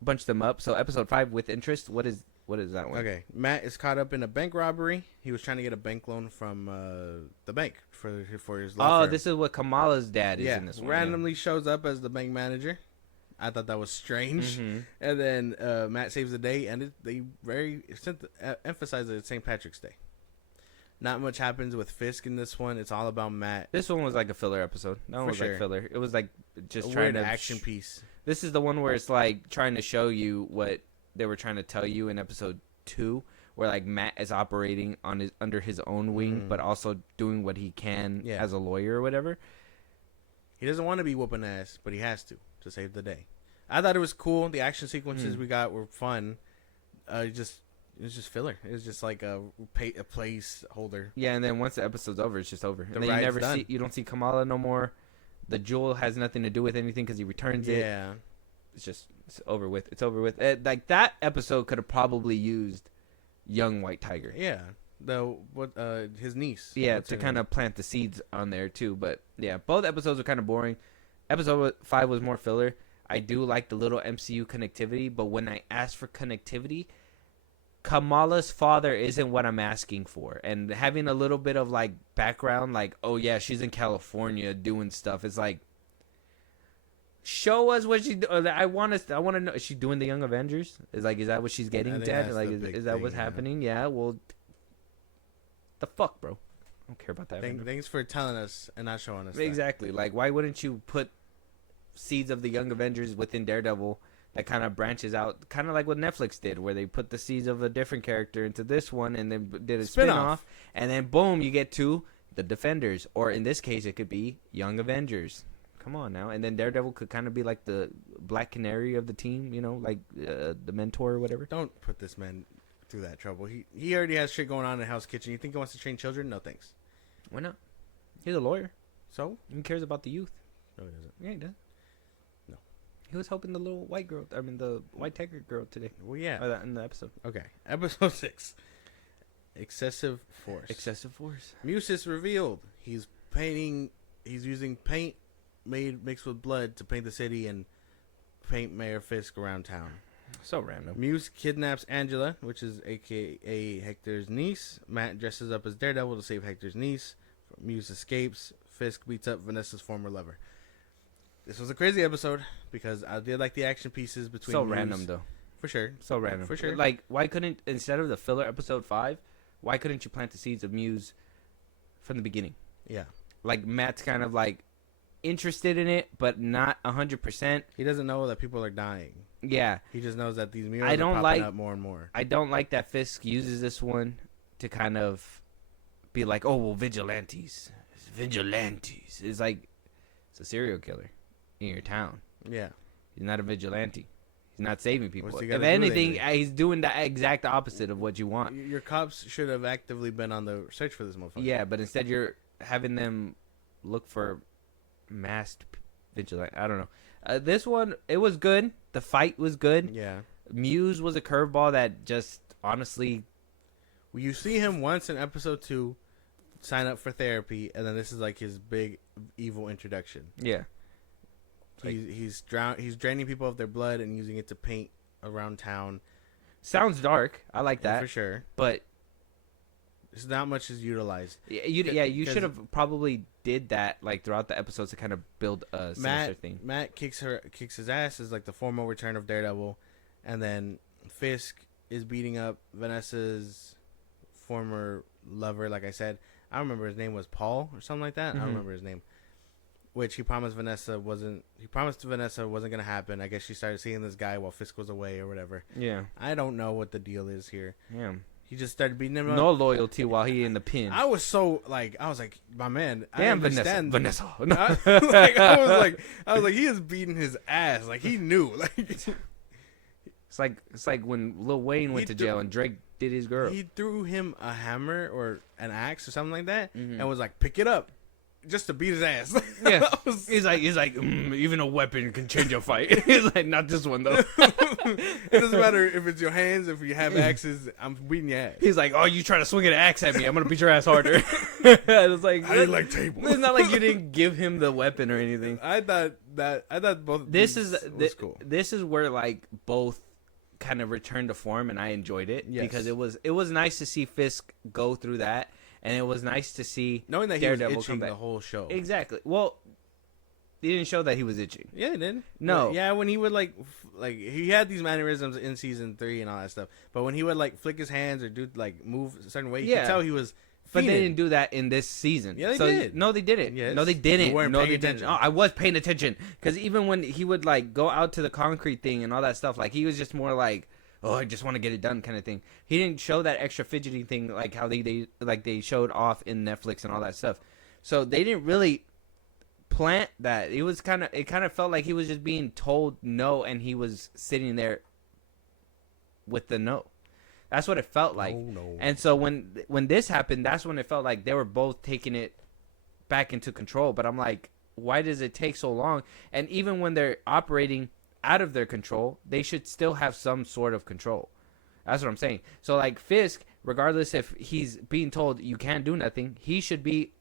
bunch them up. So episode 5, With Interest, what is that one? Okay, Matt is caught up in a bank robbery. He was trying to get a bank loan from the bank for his law firm. This is what Kamala's dad is in this one. Randomly shows up as the bank manager. I thought that was strange. Mhm. And then Matt saves the day, and they emphasize that it's St. Patrick's Day. Not much happens with Fisk in this one. It's all about Matt. This one was like a filler episode. That one For was sure. like filler. It was like just A trying weird to action piece. This is the one where it's like trying to show you what they were trying to tell you in episode 2, where like Matt is operating on under his own wing, but also doing what he can Yeah. as a lawyer or whatever. He doesn't want to be whooping ass, but he has to save the day. I thought it was cool. The action sequences we got were fun. It was just filler. It was just like a placeholder. Yeah, and then once the episode's over, it's just over. And then you ride's never done. you don't see Kamala no more. The jewel has nothing to do with anything because he returns it. Yeah. It's over with. It's over with. Like that episode could have probably used young White Tiger. Yeah. His niece. Yeah, What's to her kind name? of plant the seeds on there too. But yeah, both episodes were kind of boring. Episode 5 was more filler. I do like the little MCU connectivity, but when I ask for connectivity, Kamala's father isn't what I'm asking for. And having a little bit of like background, like, oh yeah, she's in California doing stuff. It's like, show us what she do. I want to know. Is she doing the Young Avengers? Is that what she's getting, think Dad? that's Like, the big is that thing, what's yeah. happening? Yeah. Well, the fuck, bro. I don't care about that. right now. Thanks for telling us and not showing us. that. Exactly. Like, why wouldn't you put seeds of the Young Avengers within Daredevil that kind of branches out, kind of like what Netflix did, where they put the seeds of a different character into this one and then did a spin-off, and then boom, you get to the Defenders, or in this case, it could be Young Avengers. Come on now. And then Daredevil could kind of be like the Black Canary of the team, you know, like the mentor or whatever. Don't put this man through that trouble. He already has shit going on in Hell's Kitchen. You think he wants to train children? No thanks. Why not? He's a lawyer. So? He cares about the youth. No, he doesn't. Yeah, he does. No. He was helping the little white girl. I mean, the White Tiger girl today. Well, yeah. In the episode. Okay. Episode 6. Excessive Force. Excessive force. Muse is revealed. He's using paint mixed with blood to paint the city and paint Mayor Fisk around town. So random. Muse kidnaps Angela, which is a.k.a. Hector's niece. Matt dresses up as Daredevil to save Hector's niece. Muse escapes. Fisk beats up Vanessa's former lover. This was a crazy episode because I did like the action pieces between So Muse. random, though. For sure. So random. For sure. Like, why couldn't, instead of the filler episode 5, why couldn't you plant the seeds of Muse from the beginning? Yeah. Like, Matt's kind of like interested in it, but not 100%. He doesn't know that people are dying. Yeah, He just knows that these murals I are don't popping like- up more and more. I don't like that Fisk uses this one to kind of be like, oh, well, vigilantes. Vigilantes. It's like, it's a serial killer in your town. Yeah. He's not a vigilante. He's not saving people. What's he If gotta do anything, lately? he's doing the exact opposite of what you want. Your cops should have actively been on the search for this motherfucker. Yeah, but instead you're having them look for masked vigilante. I don't know. This one, it was good. The fight was good. Yeah. Muse was a curveball that just honestly, Well, you see him once in episode 2 sign up for therapy, and then this is like his big evil introduction. yeah. He's draining people of their blood and using it to paint around town. Sounds dark. I like Yeah, that. for sure. But It's not much is utilized. you 'Cause- should have probably did that like throughout the episodes to kind of build a sinister thing. Matt kicks his ass is like the formal return of Daredevil, and then Fisk is beating up Vanessa's former lover. Like I said, I don't remember his name was Paul or something like that. I don't Mhm. remember his name. Which he promised Vanessa wasn't gonna happen. I guess she started seeing this guy while Fisk was away or whatever. Yeah. I don't know what the deal is here. Yeah. He just started beating him up. No loyalty while he in the pin. I was so like, I was like, my man, Damn, I understand. Vanessa. I was like, he is beating his ass. Like he knew. Like It's like when Lil Wayne went He to threw- jail and Drake did his girl. he threw him a hammer or an axe or something like that, Mhm. and was like, pick it up, just to beat his ass. Yeah. I was- He's like, even a weapon can change a fight. He's like, not this one though. it doesn't matter if it's your hands, if you have axes, I'm beating your ass. He's like, oh, you try to swing an axe at me, I'm gonna beat your ass harder. It's like, I didn't like table. it's not like you didn't give him the weapon or anything. I thought both. This these is was cool. This is where like both kind of returned to form, and I enjoyed it Yes. because it was nice to see Fisk go through that, and it was nice to see Knowing that he Daredevil was come itching back. the whole show. Exactly. Well, they didn't show that he was itching. Yeah, he did. No. Yeah, when he would like he had these mannerisms in season 3 and all that stuff. But when he would like flick his hands or do like move a certain way, you Yeah. could tell he was. But they fiending. didn't do that in this season. Yeah, they So- did. No, they didn't. Yes. No, they didn't. You weren't no, paying they didn't. attention. Oh, I was paying attention because even when he would like go out to the concrete thing and all that stuff, like he was just more like, oh, I just want to get it done kind of thing. He didn't show that extra fidgeting thing like how they showed off in Netflix and all that stuff. So they didn't really plant that. It kind of felt like he was just being told no, and he was sitting there with the no. That's what it felt like. no. And so when this happened, that's when it felt like they were both taking it back into control. But I'm like, why does it take so long? And even when they're operating out of their control, they should still have some sort of control. That's what I'm saying. So like Fisk, regardless if he's being told you can't do nothing, he should be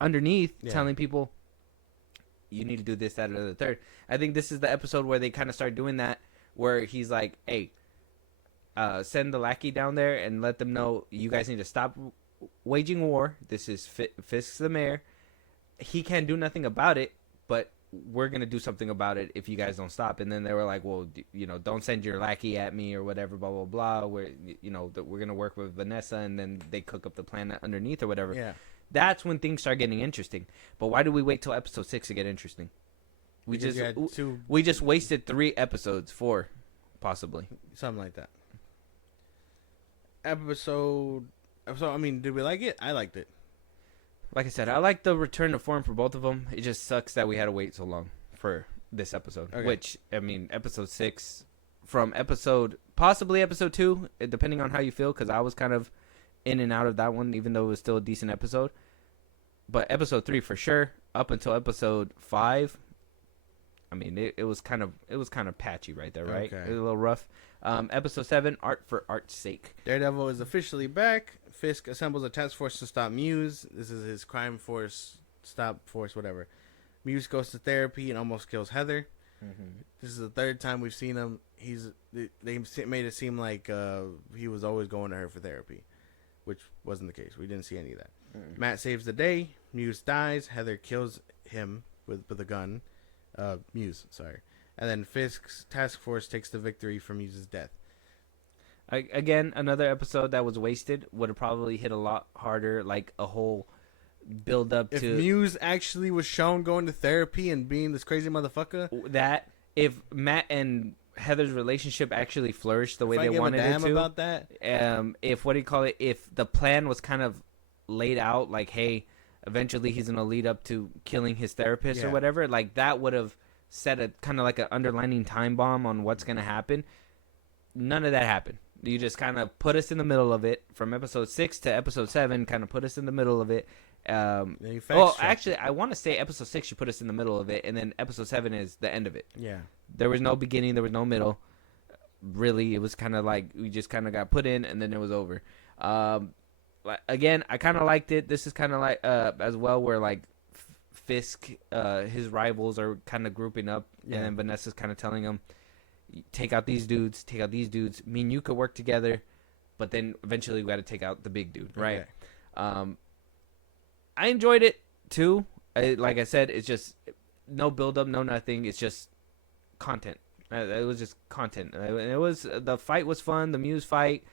underneath telling people you need to do this, that, or the third. I think this is the episode where they kind of start doing that, where he's like, hey, send the lackey down there and let them know you guys need to stop waging war. This is Fisk's the mayor. He can't do nothing about it, but we're going to do something about it if you guys don't stop. And then they were like, well, don't send your lackey at me or whatever, blah, blah, blah. We're going to work with Vanessa, and then they cook up the plan underneath or whatever. Yeah. That's when things start getting interesting. But why do we wait till episode 6 to get interesting? Because you had We just wasted 3 episodes, 4, possibly. something like that. So I mean, did we like it? I liked it. Like I said, I like the return to form for both of them. It just sucks that we had to wait so long for this episode. Okay. Which, I mean, episode 6, from possibly episode 2, depending on how you feel, because I was kind of in and out of that one, even though it was still a decent episode. But episode 3 for sure, up until episode 5, I mean, it was kind of patchy right there, right? Okay. It was a little rough. Episode 7, art for art's sake. Daredevil is officially back. Fisk assembles a task force to stop Muse. This is his crime force, stop force, whatever. Muse goes to therapy and almost kills Heather. Mm-hmm. This is the 3rd time we've seen him. They made it seem like he was always going to her for therapy, which wasn't the case. We didn't see any of that. Matt saves the day. Muse dies. Heather kills him with a gun. Muse, sorry. And then Fisk's task force takes the victory for Muse's death. Again, another episode that was wasted. Would have probably hit a lot harder, like a whole build up If to Muse actually was shown going to therapy and being this crazy motherfucker, that. If Matt and Heather's relationship actually flourished the way if I they give wanted a damn it to, about that, if what do you call it? If the plan was kind of laid out, like, hey, eventually he's gonna lead up to killing his therapist or Yeah. whatever, like that would have set a kind of like an underlining time bomb on what's gonna happen. None of that happened. You just kind of put us in the middle of it from episode 6 to episode 7. Kind of put us in the middle of it. then you Well, fact check. actually, I want to say episode 6 you put us in the middle of it, and then episode 7 is the end of it. Yeah. There was no beginning, there was no middle. Really, it was kind of like we just kind of got put in, and then it was over. Again, I kind of liked it. This is kind of like as well, where like Fisk, his rivals are kind of grouping up, Yeah. and then Vanessa's kind of telling him, take out these dudes, take out these dudes. Me and you could work together, but then eventually we got to take out the big dude, right? Okay. I enjoyed it too. Like I said, it's just no build up, no nothing. It's just content. It was just content. It was the fight was fun. The Muse fight,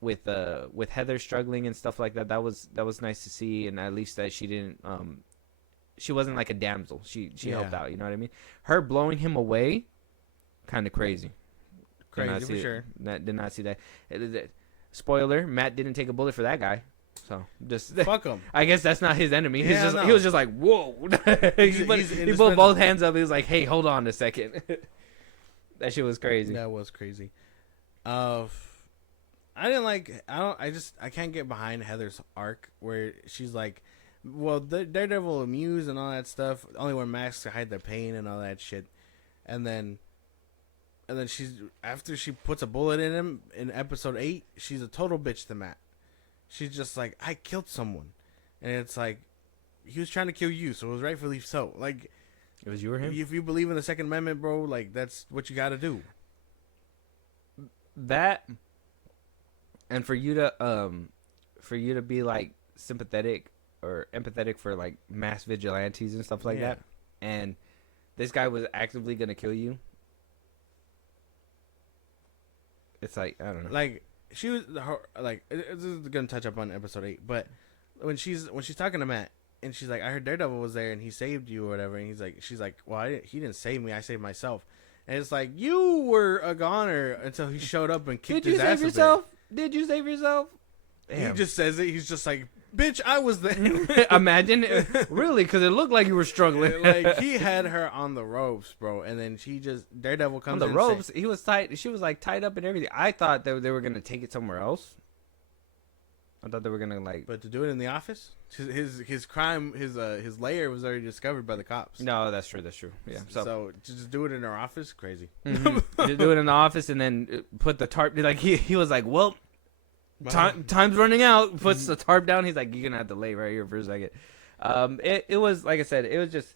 with Heather struggling and stuff like that. That was nice to see, and at least that she didn't. She wasn't like a damsel. She helped out. You know what I mean? Her blowing him away, kind of crazy. Crazy for sure. Did not see that. Spoiler: Matt didn't take a bullet for that guy. So just Fuck him. I guess that's not his enemy. Yeah, He no. was just like, whoa. He's he put indispensable. both hands up. He was like, hey, hold on a second. That shit was crazy. That was crazy. I didn't like. I can't get behind Heather's arc where she's like, well, the Daredevil Muse and all that stuff. Only wear masks to hide their pain and all that shit. And then she's after she puts a bullet in him in episode 8, she's a total bitch to Matt. She's just like, I killed someone, and it's like he was trying to kill you, so it was rightfully so. Like, It was you or him? if you believe in the Second Amendment, bro, like that's what you got to do. That, and for you to be like sympathetic or empathetic for like mass vigilantes and stuff like Yeah. that, and this guy was actively gonna kill you. It's like, I don't know. Like she was like this is gonna touch up on episode 8, but when she's talking to Matt and she's like, I heard Daredevil was there and he saved you or whatever, and she's like, well, he didn't save me, I saved myself. And it's like, you were a goner until he showed up and kicked Did you his ass save a bit. yourself? Did you save yourself? He just says it. He's just like, bitch, I was there. Imagine, really, because it looked like you were struggling. Like he had her on the ropes, bro, and then Daredevil on comes the in ropes. He was tight. She was like tied up and everything. I thought that they were gonna take it somewhere else. I thought they were gonna like. but to do it in the office, his crime, his lair was already discovered by the cops. No, that's true. That's true. Yeah. So to just do it in her office, crazy. Mhm. Just do it in the office and then put the tarp. Like he was like, well, time's running out. Puts the tarp down. He's like, you're gonna have to lay right here for a second. It was like I said, it was just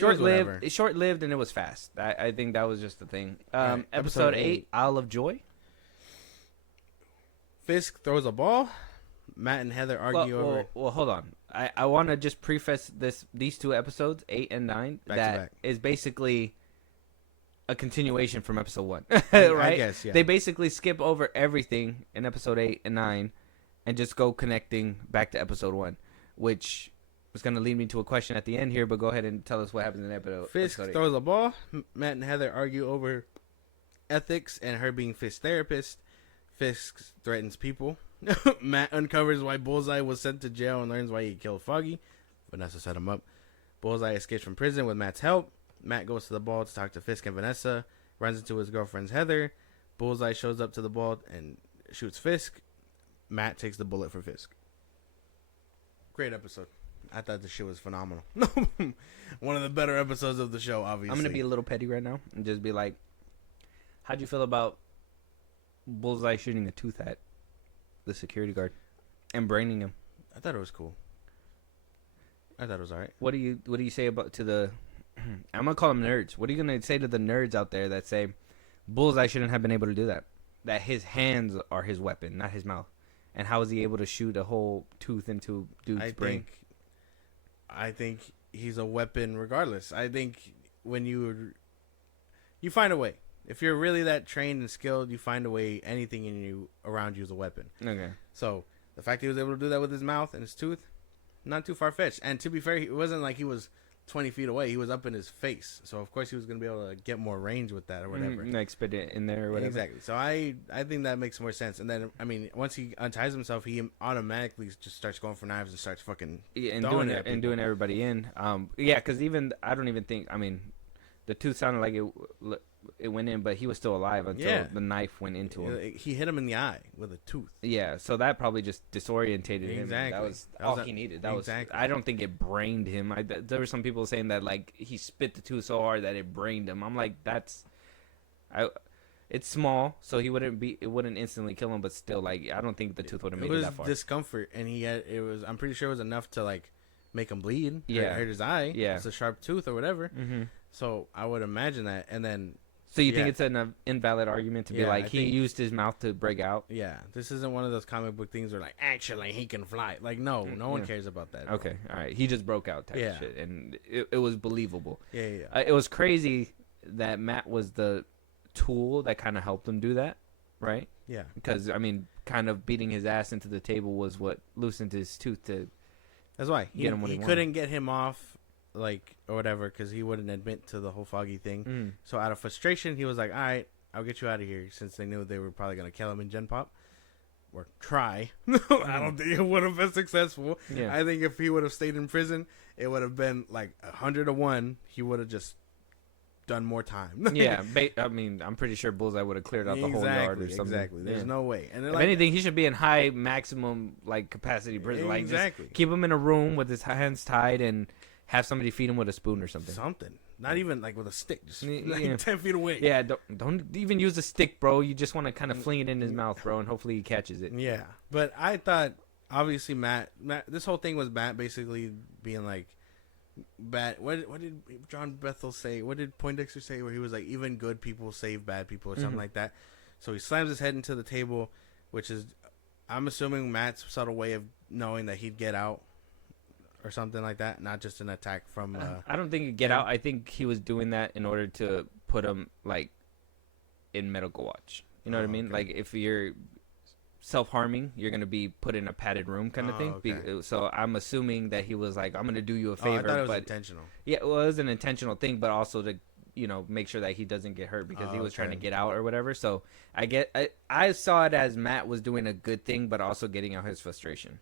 whatever. short-lived, and it was fast. I think that was just the thing. Right, Episode episode 8, Isle of Joy. Fisk throws a ball. Matt and Heather argue over Well, hold on. I want to just preface these two episodes, 8 and 9, Back to that back. is basically a continuation from episode 1, I right? guess, yeah. They basically skip over everything in episode 8 and 9 and just go connecting back to episode 1, which was going to lead me to a question at the end here, but go ahead and tell us what happens in episode Fisk 8. throws a ball. Matt and Heather argue over ethics and her being Fisk's therapist. Fisk threatens people. Matt uncovers why Bullseye was sent to jail and learns why he killed Foggy. Vanessa set him up. Bullseye escapes from prison with Matt's help. Matt goes to the ball to talk to Fisk and Vanessa. Runs into his girlfriend's Heather. Bullseye shows up to the ball and shoots Fisk. Matt takes the bullet for Fisk. Great episode. I thought the shit was phenomenal. One of the better episodes of the show, obviously. I'm going to be a little petty right now and just be like, how'd you feel about Bullseye shooting a tooth at the security guard and braining him? I thought it was cool. I thought it was alright. What do you say about to the I'm gonna call them nerds. What are you gonna say to the nerds out there that say Bullseye shouldn't have been able to do that? That his hands are his weapon, not his mouth. And how is he able to shoot a whole tooth into dude's brain? I think he's a weapon regardless. I think when you find a way. If you're really that trained and skilled, you find a way. Anything in you around you is a weapon. Okay. So the fact he was able to do that with his mouth and his tooth, not too far fetched. And to be fair, it wasn't like he was 20 feet away. He was up in his face, so of course he was going to be able to get more range with that or whatever. Like spit it in there or whatever. Exactly. So I think that makes more sense. And then I mean, once he unties himself, he automatically just starts going for knives and starts fucking doing it and doing everybody in. Yeah, because I don't even think. I mean, the tooth sounded like it went in, but he was still alive until the knife went into him. He hit him in the eye with a tooth. Yeah, so that probably just disorientated him. Exactly. That was all he needed. That was. I don't think it brained him. There were some people saying that like he spit the tooth so hard that it brained him. I'm like, it's small, so it wouldn't instantly kill him, but still, like, I don't think the tooth would have made it that far. It was discomfort, and I'm pretty sure it was enough to like make him bleed. Yeah, hurt his eye. Yeah, it's a sharp tooth or whatever. Mm-hmm. So I would imagine that, and then. So you think it's an invalid argument to be like he used his mouth to break out? Yeah, this isn't one of those comic book things where like actually he can fly. Like no one cares about that. Okay, all right. He just broke out type of shit, and it was believable. Yeah. It was crazy that Matt was the tool that kind of helped him do that, right? Yeah. Because I mean, kind of beating his ass into the table was what loosened his tooth to. That's why he couldn't get him off. Like or whatever, because he wouldn't admit to the whole Foggy thing. So out of frustration, he was like, "All right, I'll get you out of here." Since they knew they were probably gonna kill him in Gen Pop, or try. I don't think it would have been successful. Yeah. I think if he would have stayed in prison, it would have been like 100-1. He would have just done more time. Yeah, I mean, I'm pretty sure Bullseye would have cleared out the whole yard or something. Exactly. There's no way. And if anything, he should be in high maximum like capacity prison. Like just keep him in a room with his hands tied and. Have somebody feed him with a spoon or something. Not even like with a stick. Just like 10 feet away. Yeah, don't even use a stick, bro. You just want to kind of fling it in his mouth, bro, and hopefully he catches it. Yeah. But I thought, obviously, Matt, this whole thing was Matt basically being like, bad. What did John Bethel say? What did Poindexter say where he was like, even good people save bad people or something like that? So he slams his head into the table, which is, I'm assuming Matt's subtle way of knowing that he'd get out. Or something like that, not just an attack from. I don't think he'd get out. I think he was doing that in order to put him like in medical watch. You know what I mean? Okay. Like if you're self-harming, you're gonna be put in a padded room kind of thing. Okay. So I'm assuming that he was like, I'm gonna do you a favor. I thought it was intentional. Yeah, well, it was an intentional thing, but also to make sure that he doesn't get hurt because he was trying to get out or whatever. So I saw it as Matt was doing a good thing, but also getting out his frustration.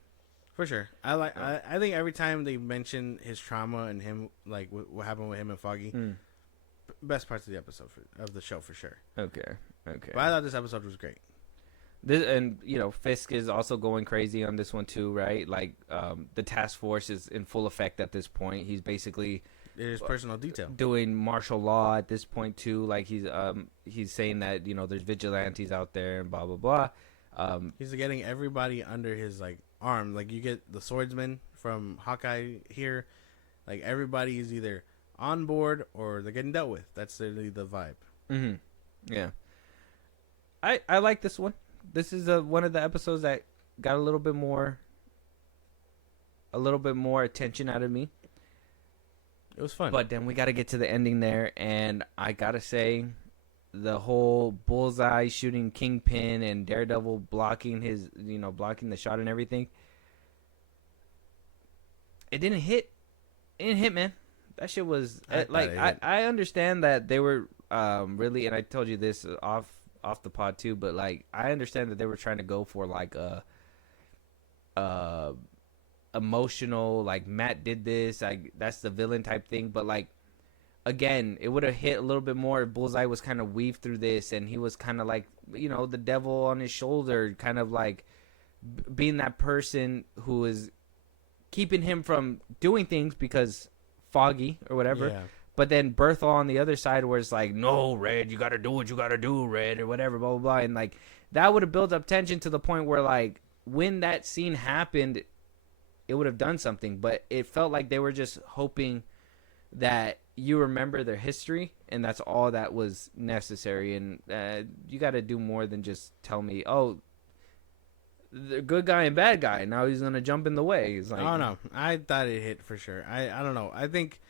For sure. I think every time they mention his trauma and him, like what happened with him and Foggy, best parts of the episode of the show for sure. Okay. But I thought this episode was great. And Fisk is also going crazy on this one too, right? Like the task force is in full effect at this point. He's basically there's personal detail doing martial law at this point too. Like he's saying that there's vigilantes out there and blah blah blah. He's getting everybody under his like arm. Like you get the swordsman from Hawkeye here. Like everybody is either on board or they're getting dealt with. That's really the vibe. Mm-hmm. Yeah. I like this one. This is one of the episodes that got a little bit more attention out of me. It was fun. But then we got to get to the ending there, and I got to say the whole Bullseye shooting Kingpin and Daredevil blocking the shot and everything. It didn't hit. It didn't hit, man. That shit was I understand that they were really, and I told you this off the pod too, but like I understand that they were trying to go for like a emotional, like Matt did this, that's the villain type thing, but like again, it would have hit a little bit more if Bullseye was kind of weaved through this, and he was kind of like, the devil on his shoulder, kind of like being that person who is keeping him from doing things because Foggy or whatever. Yeah. But then Berthel on the other side where it's like, no, Red, you got to do what you got to do, Red, or whatever, blah, blah, blah. And like that would have built up tension to the point where like when that scene happened, it would have done something. But it felt like they were just hoping that you remember their history, and that's all that was necessary. And you got to do more than just tell me, oh, the good guy and bad guy. Now he's gonna jump in the way. He's like, oh no, I thought it hit for sure. I don't know. I think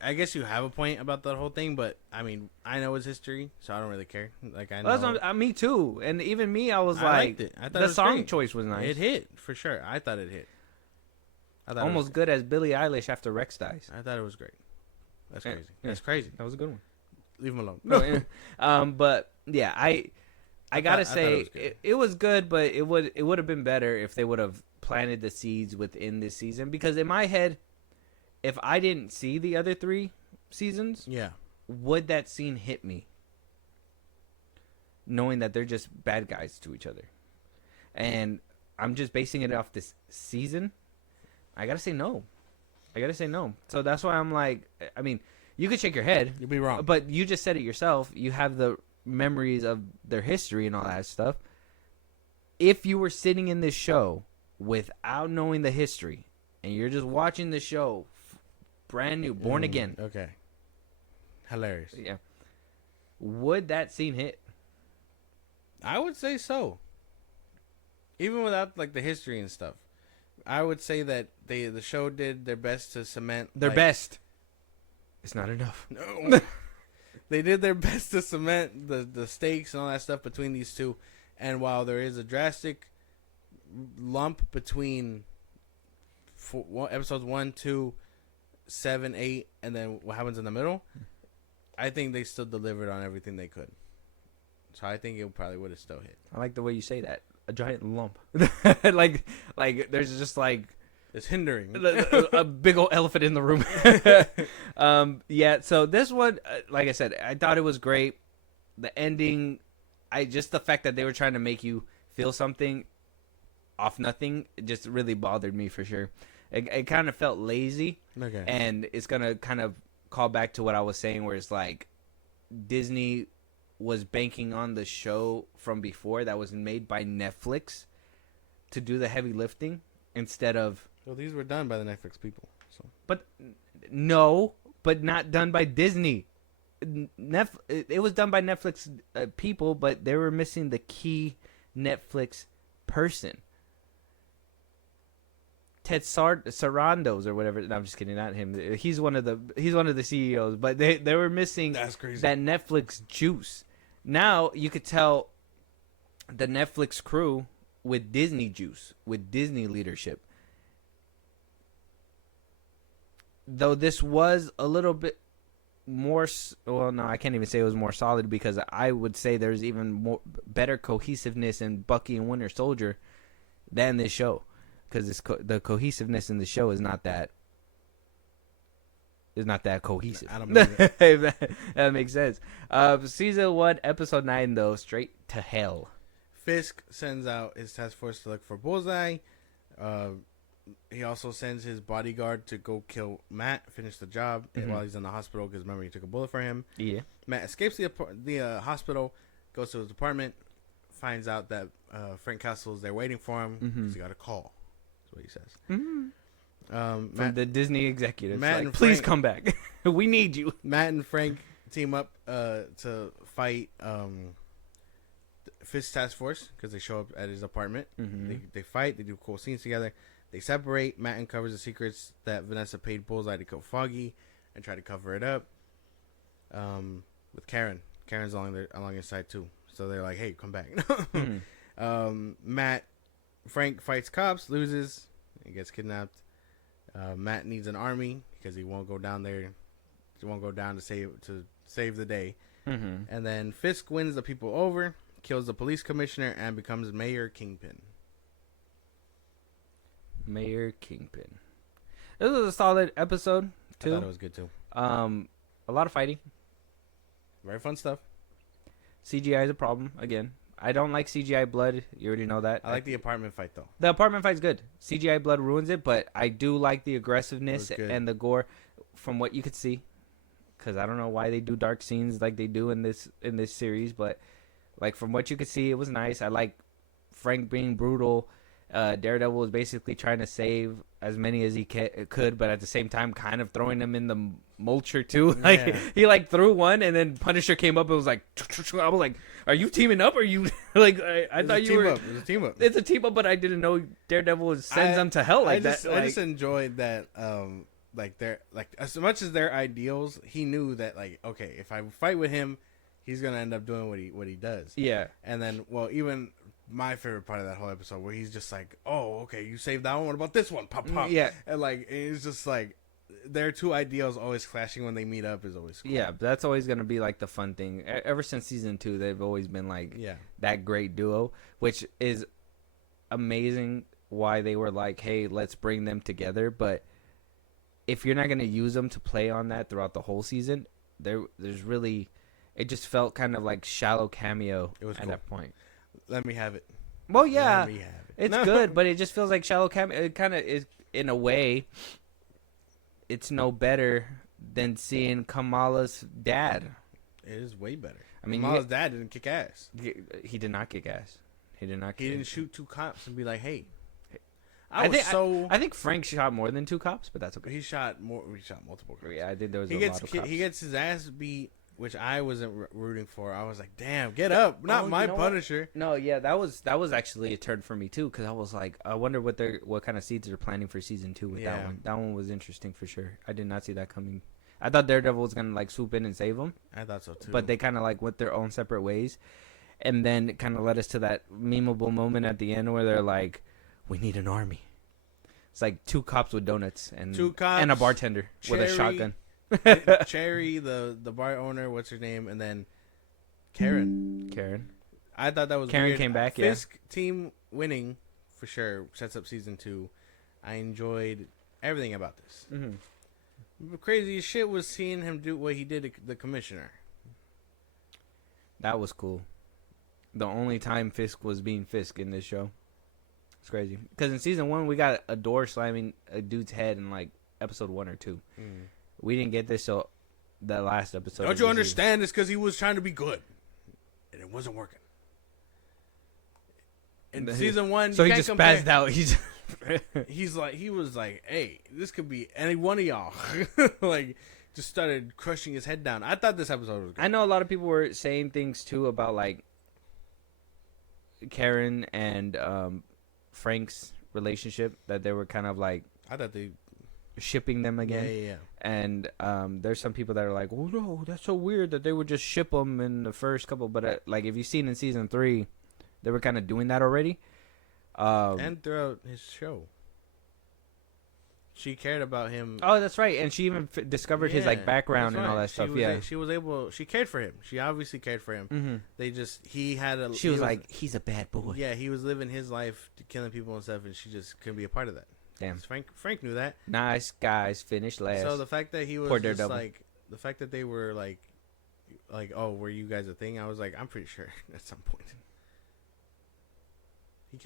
I guess you have a point about the whole thing, but I mean, I know it's history, so I don't really care. Like I know. Well, me too, and even me, I was I like, liked it. I thought the it was song great. choice was nice. It hit for sure. I thought it hit. I thought Almost good as Billie Eilish after Rex dies. I thought it was great. That's Yeah, crazy. yeah. That's crazy. That was a good one. Leave him alone. No, yeah. But yeah, I gotta thought say it was good. it was good, but it would have been better if they would have planted the seeds within this season. Because in my head, if I didn't see the other 3 seasons, Yeah. would that scene hit me? Knowing that they're just bad guys to each other, and I'm just basing it off this season. I gotta say no. So that's why I'm like, I mean, you could shake your head. You'd be wrong. But you just said it yourself. You have the memories of their history and all that stuff. If you were sitting in this show without knowing the history and you're just watching the show brand new, born again. Okay. Hilarious. Yeah. Would that scene hit? I would say so. Even without like the history and stuff. I would say that the show did their best to cement Their like, best. It's not enough. No. They did their best to cement the stakes and all that stuff between these two. And while there is a drastic lump between episodes 1, 2, 7, 8, and then what happens in the middle, I think they still delivered on everything they could. So I think it probably would have still hit. I like the way you say that. A giant lump. like there's just like It's hindering. a big old elephant in the room. Yeah, so this one, like I said, I thought it was great. The ending, the fact that they were trying to make you feel something off nothing, it just really bothered me for sure. It kind of felt lazy. Okay. And it's going to kind of call back to what I was saying, where it's like Disney was banking on the show from before that was made by Netflix to do the heavy lifting instead of... Well, these were done by the Netflix people. So. But not done by Disney. It was done by Netflix people, but they were missing the key Netflix person. Ted Sarandos or whatever. No, I'm just kidding, not him. He's one of the CEOs, but they were missing That's crazy. that Netflix juice. Now you could tell the Netflix crew with Disney juice, with Disney leadership. Though this was a little bit more, well, no, I can't even say it was more solid, because I would say there's even more better cohesiveness in Bucky and Winter Soldier than this show, because the cohesiveness in the show is not that cohesive. I don't believe it. If that makes sense. Season 1, episode 9, though, straight to hell. Fisk sends out his task force to look for Bullseye. He also sends his bodyguard to go kill Matt, finish the job while he's in the hospital, because remember, he took a bullet for him. Yeah. Matt escapes the hospital, goes to his apartment, finds out that Frank Castle's there waiting for him. So he got a call. That's what he says. From the Disney executives. Matt Like, and please Frank- come back. We need you. Matt and Frank team up to fight Fisk's task force, because they show up at his apartment. They fight. They do cool scenes together. They separate. Matt uncovers the secrets that Vanessa paid Bullseye to kill Foggy and try to cover it up. With Karen. Karen's along his side too. So they're like, hey, come back. Frank fights cops, loses, he gets kidnapped. Matt needs an army because he won't go down there. He won't go down to save the day. And then Fisk wins the people over, kills the police commissioner, and becomes Mayor Kingpin. Mayor Kingpin. This was a solid episode too. I thought it was good too. A lot of fighting. Very fun stuff. CGI is a problem again. I don't like CGI blood. You already know that. I like the apartment fight though. The apartment fight's good. CGI blood ruins it, but I do like the aggressiveness and the gore from what you could see. Because I don't know why they do dark scenes like they do in this series, but like from what you could see, it was nice. I like Frank being brutal. Daredevil was basically trying to save as many as he could, but at the same time kind of throwing them in the mulcher too. Like he like threw one, and then Punisher came up and was like, I was like, are you teaming up? Or are you like, I thought you were. It's a team up. It's a team up, but I didn't know Daredevil sends them to hell like that. I just enjoyed that like their like as much as their ideals, he knew that like okay, if I fight with him, he's gonna end up doing what he does. Yeah. And then even my favorite part of that whole episode where he's just like, oh okay, you saved that one. What about this one? Pop pop. Yeah. And like it's just like their two ideals always clashing when they meet up is always cool. Yeah, that's always gonna be like the fun thing. Ever since season 2, they've always been like that great duo, which is amazing. Why they were like, hey, let's bring them together. But if you're not gonna use them to play on that throughout the whole season, there's really, it just felt kind of like shallow cameo at that point. Let me have it. Well, yeah, Let me have it. it's good, but it just feels like shallow cameo. It kind of is in a way. It's no better than seeing Kamala's dad. It is way better. I mean, Kamala's dad didn't kick ass. He did not kick ass. He did not. He didn't shoot 2 cops and be like, "Hey." I think Frank shot more than 2 cops, but that's okay. He shot more. He shot multiple cops. Yeah, I think there was a lot of cops. He gets his ass beat, which I wasn't rooting for. I was like, "Damn, get up! Not my Punisher." No, yeah, that was actually a turn for me too, because I was like, I wonder what kind of seeds they're planning for season 2 with that one. That one was interesting for sure. I did not see that coming. I thought Daredevil was gonna like swoop in and save him. I thought so too. But they kind of like went their own separate ways, and then it kind of led us to that memeable moment at the end where they're like, "We need an army." It's like 2 cops with donuts and 2 cops, and a bartender with a shotgun. Cherry, the bar owner, what's her name, and then Karen. I thought that was Karen weird. came back. Fisk team winning for sure sets up season 2. I enjoyed everything about this. Mm-hmm. The craziest shit was seeing him do what he did to the commissioner. That was cool. The only time Fisk was being Fisk in this show. It's crazy. Because in season 1, we got a door slamming a dude's head in like episode 1 or 2. We didn't get this till the last episode. Don't you understand? It's because he was trying to be good, and it wasn't working. In season 1, so he just spazzed out. He was like, "Hey, this could be any one of y'all." Like, just started crushing his head down. I thought this episode was good. I know a lot of people were saying things too about like Karen and Frank's relationship, that they were kind of like, I thought they shipping them again. Yeah. And there's some people that are like, "Oh no, that's so weird that they would just ship them in the first couple." But like, if you've seen in season 3, they were kind of doing that already. And throughout his show, she cared about him. Oh, that's right. And she even discovered his like background and all that stuff. She cared for him. She obviously cared for him. Mm-hmm. She was like, he's a bad boy. Yeah, he was living his life, killing people and stuff, and she just couldn't be a part of that. Damn. Frank knew that. Nice guys finished last. So the fact that he was just like, the fact that they were like, oh, were you guys a thing? I was like, I'm pretty sure at some point.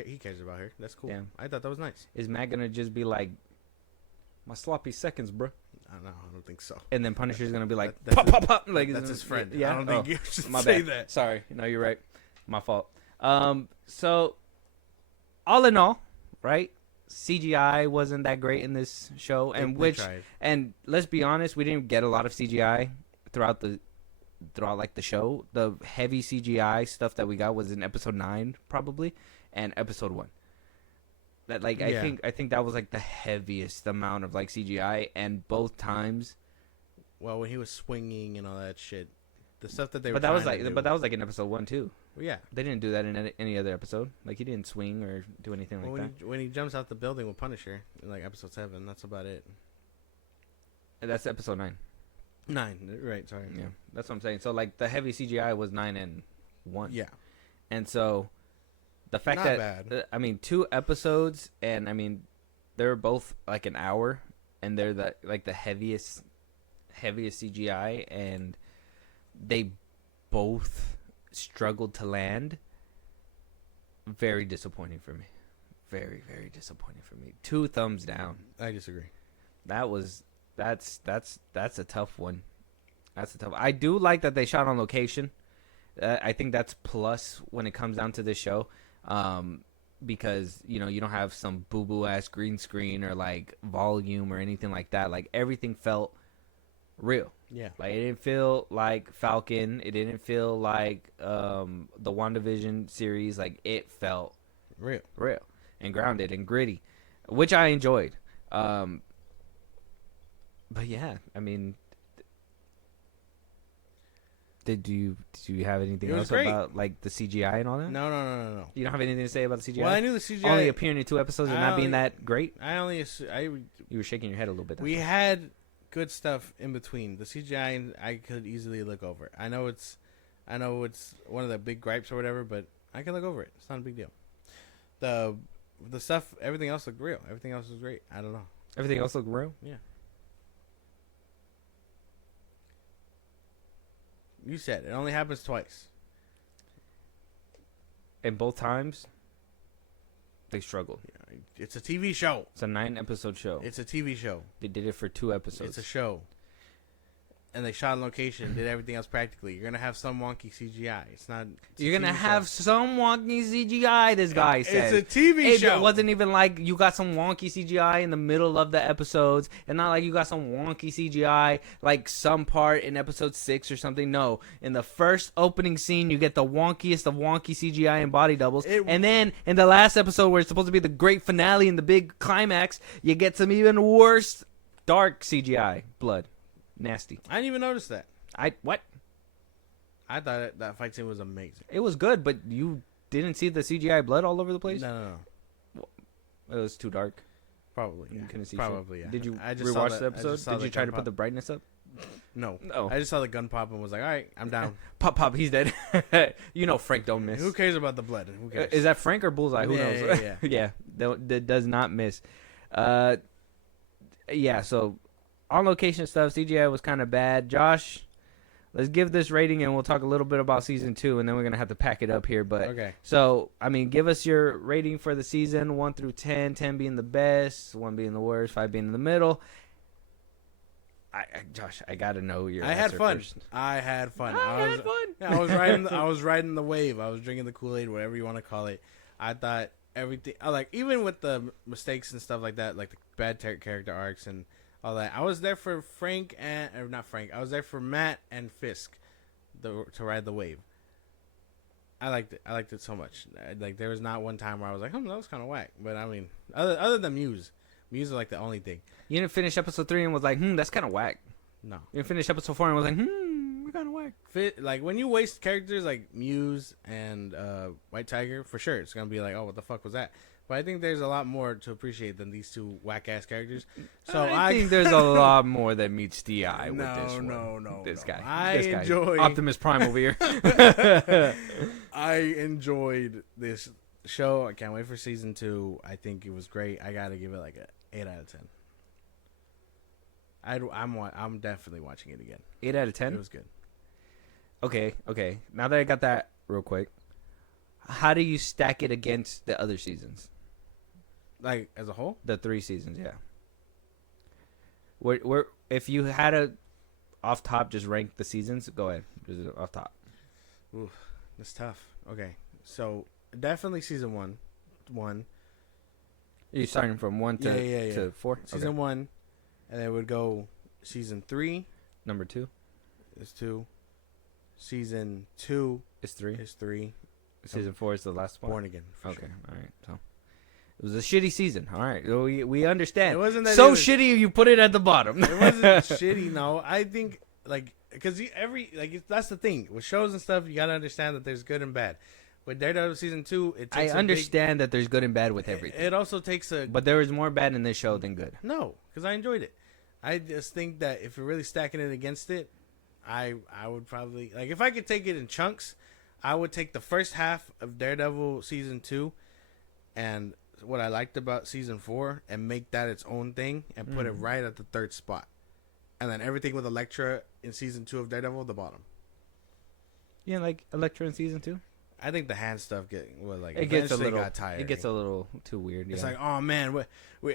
He cares about her. That's cool. Damn. I thought that was nice. Is Matt gonna just be like, my sloppy seconds, bro? I don't think so. And then Punisher's gonna be like, that's pop, pop, pop. Like, that's his friend. Yeah. I don't think you should my say bad. that. Sorry. No, you're right. My fault. So, all in all, right? CGI wasn't that great in this show, and let's be honest, we didn't get a lot of CGI throughout like the show. The heavy CGI stuff that we got was in episode 9 probably, and episode 1. That like I think that was like the heaviest amount of like CGI, and both times. Well, when he was swinging and all that shit, the stuff that they but that was like in episode 1 too. Well, yeah, they didn't do that in any other episode. Like, he didn't swing or do anything like that. When he jumps out the building with Punisher in like episode 7, that's about it. That's episode 9. 9, right? Sorry. Yeah, that's what I'm saying. So like the heavy CGI was 9 and 1. Yeah, and so the fact Not that bad. I mean 2 episodes, and I mean they're both like an hour, and they're the heaviest CGI, and they both struggled to land. Very disappointing for me. Very, very disappointing for me. 2 thumbs down. I disagree. That's a tough one. I do like that they shot on location. I think that's plus when it comes down to this show, because you don't have some boo boo ass green screen or like volume or anything like that. Like, everything felt real. Yeah. Like, it didn't feel like Falcon. It didn't feel like the WandaVision series. Like, it felt real and grounded and gritty, which I enjoyed. But yeah, I mean, did you have anything It was else great. about like the CGI and all that? No. You don't have anything to say about the CGI? Well, I knew the CGI. Only appearing in 2 episodes and not being that great. You were shaking your head a little bit. We had good stuff in between. The CGI I could easily look over. I know it's one of the big gripes or whatever, but I can look over it. It's not a big deal. The stuff, everything else looked real. Everything else was great. I don't know. Everything else looked real. Yeah. You said it only happens twice. And both times, they struggled. Yeah, it's a TV show. It's a 9-episode show. It's a TV show. They did it for 2 episodes. It's a show. And they shot on location, did everything else practically. You're gonna have some wonky CGI. You're gonna have some wonky CGI. This guy says it's a TV show. It wasn't even like you got some wonky CGI in the middle of the episodes, and not like you got some wonky CGI like some part in episode 6 or something. No, in the first opening scene, you get the wonkiest of wonky CGI and body doubles, and then in the last episode, where it's supposed to be the great finale and the big climax, you get some even worse dark CGI blood. Nasty. I didn't even notice that. What? I thought that fight scene was amazing. It was good, but you didn't see the CGI blood all over the place? No. It was too dark. Probably. You couldn't see Probably, shit. yeah. Did you I just rewatch the episode? Did you try to pop. put the brightness up? No. Oh. I just saw the gun pop and was like, all right, I'm down. Pop, he's dead. You know Frank don't miss. Who cares about the blood? Who cares? Is that Frank or Bullseye? Who knows? Yeah. Yeah, that does not miss. Yeah, so on location stuff, CGI was kind of bad. Josh, let's give this rating and we'll talk a little bit about season 2, and then we're going to have to pack it up here. But okay. So, I mean, give us your rating for the season, 1 through 10, 10 being the best, 1 being the worst, 5 being in the middle. Josh, I got to know your I had fun. first. I had fun. I had fun. Yeah, I was riding the wave. I was drinking the Kool-Aid, whatever you want to call it. I thought everything, even with the mistakes and stuff like that, like the bad character arcs and all that. I was there for I was there for Matt and Fisk to ride the wave. I liked it. I liked it so much. Like, there was not one time where I was like, that was kind of whack. But I mean, other than Muse is like the only thing. You didn't finish episode 3 and was like, that's kind of whack. No. You didn't finish episode 4 and was like, we're kind of whack. Like, when you waste characters like Muse and White Tiger, for sure, it's going to be like, oh, what the fuck was that? But I think there's a lot more to appreciate than these 2 whack-ass characters. So I think there's a lot more that meets the eye with this one. No. This guy. I enjoy Optimus Prime over here. I enjoyed this show. I can't wait for season 2. I think it was great. I got to give it like a 8 out of 10. I'm definitely watching it again. 8 out of 10? It was good. Okay. Now that I got that real quick, how do you stack it against the other seasons? Like, as a whole? The 3 seasons, yeah. Where if you had a off top, just rank the seasons. Go ahead, just off top. Ooh, that's tough. Okay, so definitely season 1. You're starting from 1 to 4. Season 1, and then it would go season 3. Number 2 is 2. Season 2 is 3. Is 3. Season 4 is the last one. Born Again. Okay, sure. all right. So it was a shitty season. All right, we understand. It wasn't that so shitty. You put it at the bottom. It wasn't shitty. No, I think because that's the thing with shows and stuff. You gotta understand that there's good and bad. With Daredevil season 2, it takes I understand that there's good and bad with everything. It also takes but there was more bad in this show than good. No, because I enjoyed it. I just think that if you're really stacking it against it, I would probably if I could take it in chunks. I would take the first half of Daredevil season 2 and what I liked about season 4 and make that its own thing and put it right at the 3rd spot. And then everything with Elektra in season 2 of Daredevil, the bottom. Yeah, like Elektra in season 2? I think the hand stuff it got tired. It gets a little too weird. It's like, oh man,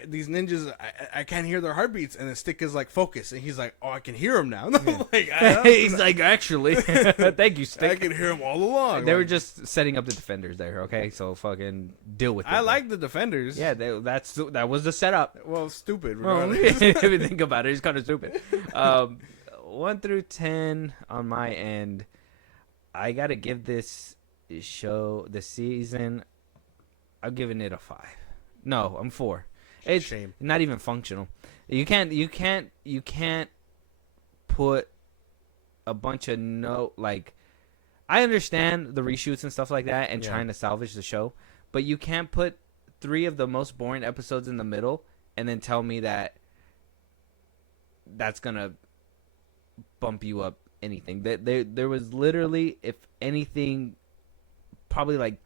these ninjas, I can't hear their heartbeats, and the stick is like focus, and he's like, oh, I can hear him now. He's like, actually, thank you, stick. I can hear him all along. They were just setting up the defenders there. Okay, so fucking deal with it. I like the defenders. Yeah, that was the setup. Well, stupid. Well, if you think about it, it's kind of stupid. 1 through 10 on my end. I gotta give this season, I'm giving it a 5. No, I'm 4. It's Shame. not even functional. You can't put a bunch of I understand the reshoots and stuff like that and trying to salvage the show, but you can't put 3 of the most boring episodes in the middle and then tell me that that's gonna bump you up anything. There was literally, if anything, probably like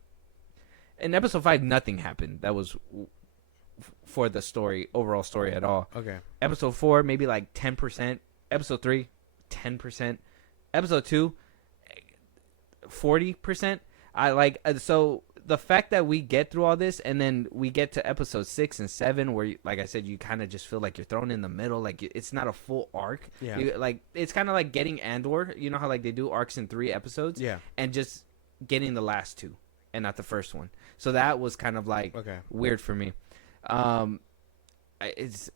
in episode 5 nothing happened that was for the overall story at all. Okay. Episode 4 maybe like 10%. Episode 3 10%. Episode 2 40%. So the fact that we get through all this and then we get to episode 6 and 7 where, like I said, you kind of just feel like you're thrown in the middle, like it's not a full arc. Yeah. It's kind of like getting Andor. You know how like they do arcs in 3 episodes. Yeah. And just getting the last 2 and not the first one. So that was kind of like weird for me. It's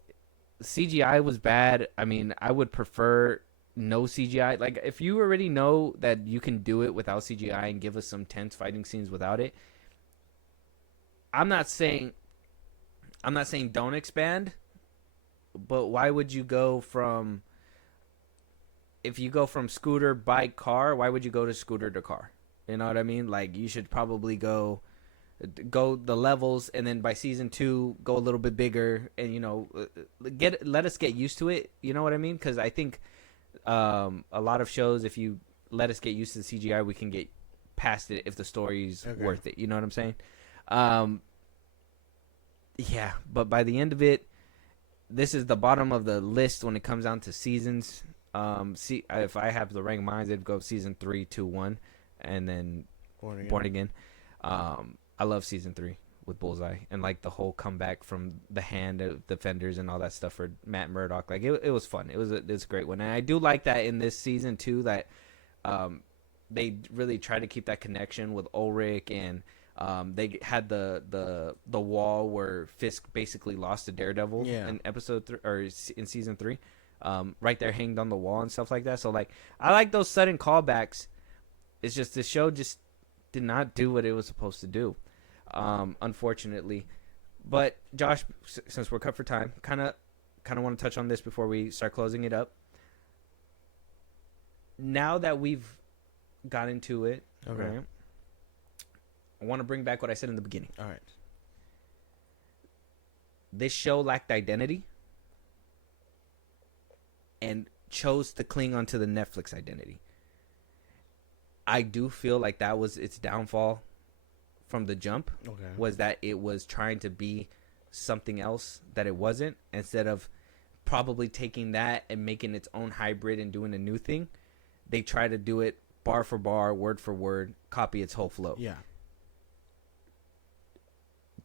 CGI was bad. I mean, I would prefer no CGI. Like, if you already know that you can do it without CGI and give us some tense fighting scenes without it, I'm not saying don't expand, but why would you go from, if you go from scooter, bike, car, why would you go to scooter to car? You know what I mean? Like, you should probably go the levels, and then by season 2 go a little bit bigger, and let us get used to it. You know what I mean? Because I think a lot of shows, if you let us get used to the CGI, we can get past it if the story's worth it. You know what I'm saying? Yeah, but by the end of it, this is the bottom of the list when it comes down to seasons. If I have the rank mines, it'd go season 3, 2, 1, and then Born Again. I love season 3 with Bullseye and like the whole comeback from the hand of defenders and all that stuff for Matt Murdock. Like it was fun. It was a great one, and I do like that in this season too that they really try to keep that connection with Ulrich, and they had the wall where Fisk basically lost to Daredevil in episode 3 or in season 3, right there hanged on the wall and stuff like that. So like I like those sudden callbacks. It's just the show just did not do what it was supposed to do, unfortunately. But Josh, since we're cut for time, kind of want to touch on this before we start closing it up. Now that we've got into it, right, I want to bring back what I said in the beginning. All right. This show lacked identity and chose to cling onto the Netflix identity. I do feel like that was its downfall from the jump, was that it was trying to be something else that it wasn't, instead of probably taking that and making its own hybrid and doing a new thing. They try to do it bar for bar, word for word, copy its whole flow. Yeah.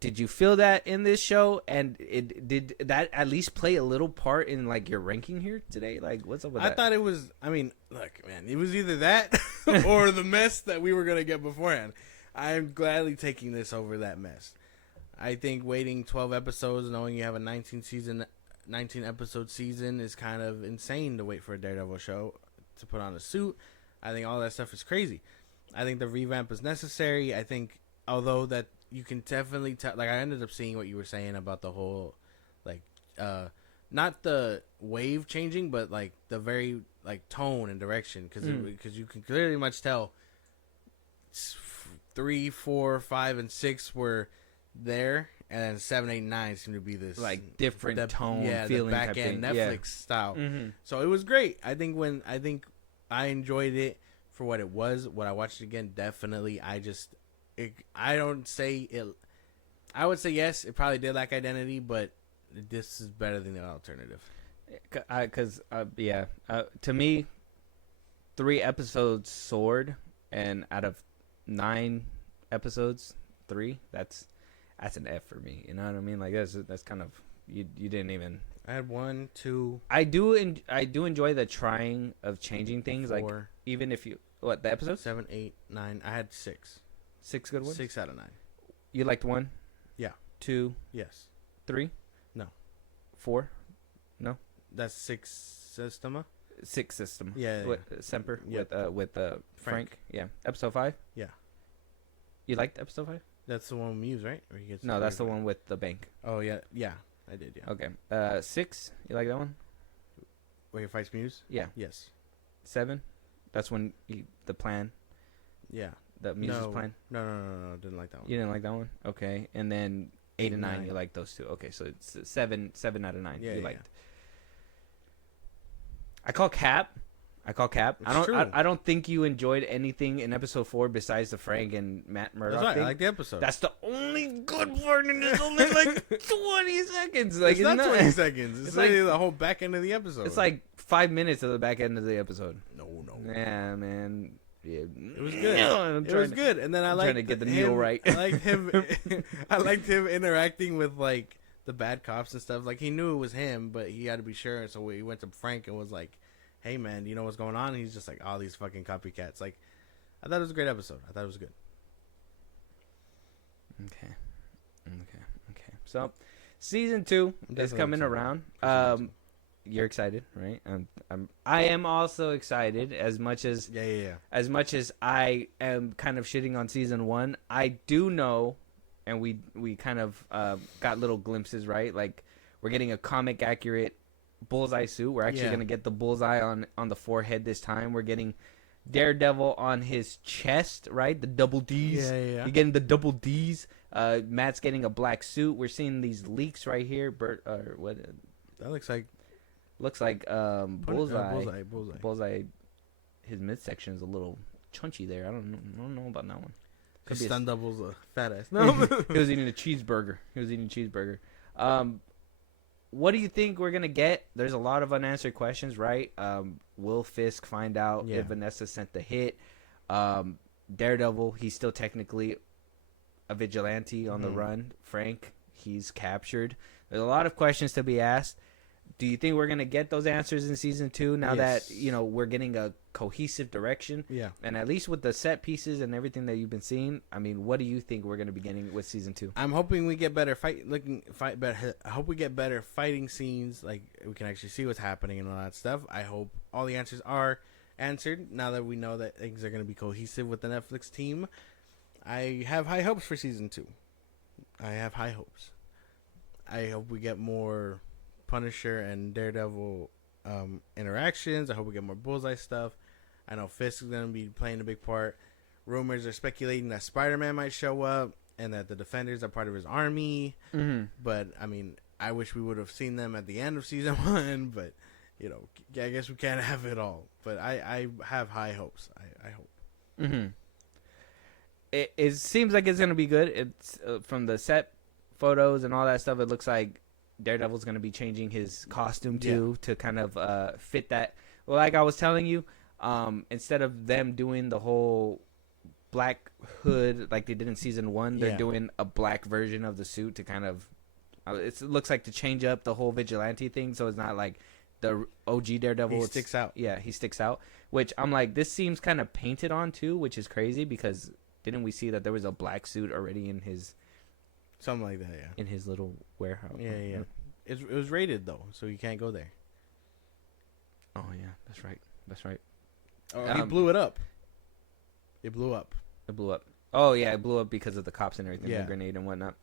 Did you feel that in this show? And did that at least play a little part in like your ranking here today? Like, what's up with that? I thought it was. I mean, look, man, it was either that or the mess that we were gonna get beforehand. I am gladly taking this over that mess. I think waiting 12 episodes, knowing you have a 19 episode season, is kind of insane to wait for a Daredevil show to put on a suit. I think all that stuff is crazy. I think the revamp is necessary. I think, although that you can definitely tell, like, I ended up seeing what you were saying about the whole, like, not the wave changing, but like the very like tone and direction, because you can clearly much tell 3, 4, 5, and 6 were there, and then 7, 8, 9 seemed to be this like different tone, feeling, the back end Netflix style. Mm-hmm. So it was great. I think I enjoyed it for what it was. When I watched it again, definitely, I don't say it. I would say yes, it probably did lack identity, but this is better than the alternative. Because to me, 3 episodes soared, and out of 9 episodes, 3, that's an F for me. You know what I mean? Like that's kind of, you didn't even. I had 1, 2. I do enjoy the trying of changing things. 4, like, even if you the episodes 7, 8, 9. I had 6. 6 good ones. 6 out of 9. You liked 1? Yeah. 2? Yes. 3? No. 4? No. That's 6 Systema. 6 System. Yeah. With Semper. Yep. With Frank. Yeah. Episode 5. Yeah. You liked episode 5? That's the one with Muse, right? Or he gets No, that's the one with the bank. Oh yeah, yeah. I did. Yeah. Okay. 6. You like that one? Where he fights Muse. Yeah. Yes. 7. That's when the plan. Yeah. The Muse's plan. No. Didn't like that one. You didn't like that one? Okay. And then 8 and 9, 9. you like those two. Okay, so it's 7 out of 9 Yeah, you yeah. liked. I call Cap. It's true. I don't think you enjoyed anything in episode 4 besides the Frank and Matt Murdock That's right. thing. I like the episode. That's the only good part, and it's only like 20 seconds. Like it's not 20 seconds. It's like- like the whole back end of the episode. It's like 5 minutes of the back end of the episode. no. Yeah, man. Yeah. It was good. It was good. And then I liked trying to get the him, meal right. I liked him. I liked him interacting with like the bad cops and stuff. Like he knew it was him, but he had to be sure. So he went to Frank and was like, "Hey man, do you know what's going on?" And he's just like, "All these fucking copycats." Like, I thought it was a great episode. I thought it was good. Okay. So, season 2 I'm is definitely coming excited around. for season You're excited, right? I am also excited as much as Yeah. as much as I am kind of shitting on season 1. I do know, and we kind of got little glimpses, right? Like we're getting a comic accurate bullseye suit. We're actually Yeah. gonna get the bullseye on the forehead this time. We're getting Daredevil on his chest, right? The double D's. Yeah. You're getting the double D's. Matt's getting a black suit. We're seeing these leaks right here. What That looks like looks like bullseye. Bullseye. His midsection is a little chunchy there. I don't know about that one. His be a- stun double's a fat ass. He was eating a cheeseburger. What do you think we're gonna get? There's a lot of unanswered questions, right? Will Fisk find out Yeah. if Vanessa sent the hit? Daredevil, he's still technically a vigilante on the run. Frank, he's captured. There's a lot of questions to be asked. Do you think we're gonna get those answers in season 2 now Yes. that we're getting a cohesive direction? Yeah. And at least with the set pieces and everything that you've been seeing, I mean, what do you think we're gonna be getting with season 2? I'm hoping we get better I hope we get better fighting scenes. Like we can actually see what's happening and all that stuff. I hope all the answers are answered now that we know that things are going to be cohesive with the Netflix team. I have high hopes for season 2. I have high hopes. I hope we get more Punisher and Daredevil interactions. I hope we get more Bullseye stuff. I know Fisk is going to be playing a big part. Rumors are speculating that Spider-Man might show up and that the Defenders are part of his army. Mm-hmm. But, I mean, I wish we would have seen them at the end of season 1. But, I guess we can't have it all. But I have high hopes. I hope. Mm-hmm. It seems like it's gonna be good. It's from the set photos and all that stuff. It looks like Daredevil's gonna be changing his costume too to kind of fit that. Well, like I was telling you, instead of them doing the whole black hood like they did in season 1, they're doing a black version of the suit to kind of. It looks like to change up the whole vigilante thing, so it's not like the OG Daredevil. He sticks out. Yeah, he sticks out. Which I'm like, this seems kind of painted on too, which is crazy because didn't we see that there was a black suit already in his Something like that, yeah. in his little warehouse? Yeah. It was rated, though, so you can't go there. Oh yeah, that's right. Oh, he blew it up. It blew up. It blew up. Oh yeah, it blew up because of the cops and everything, Yeah. the grenade and whatnot.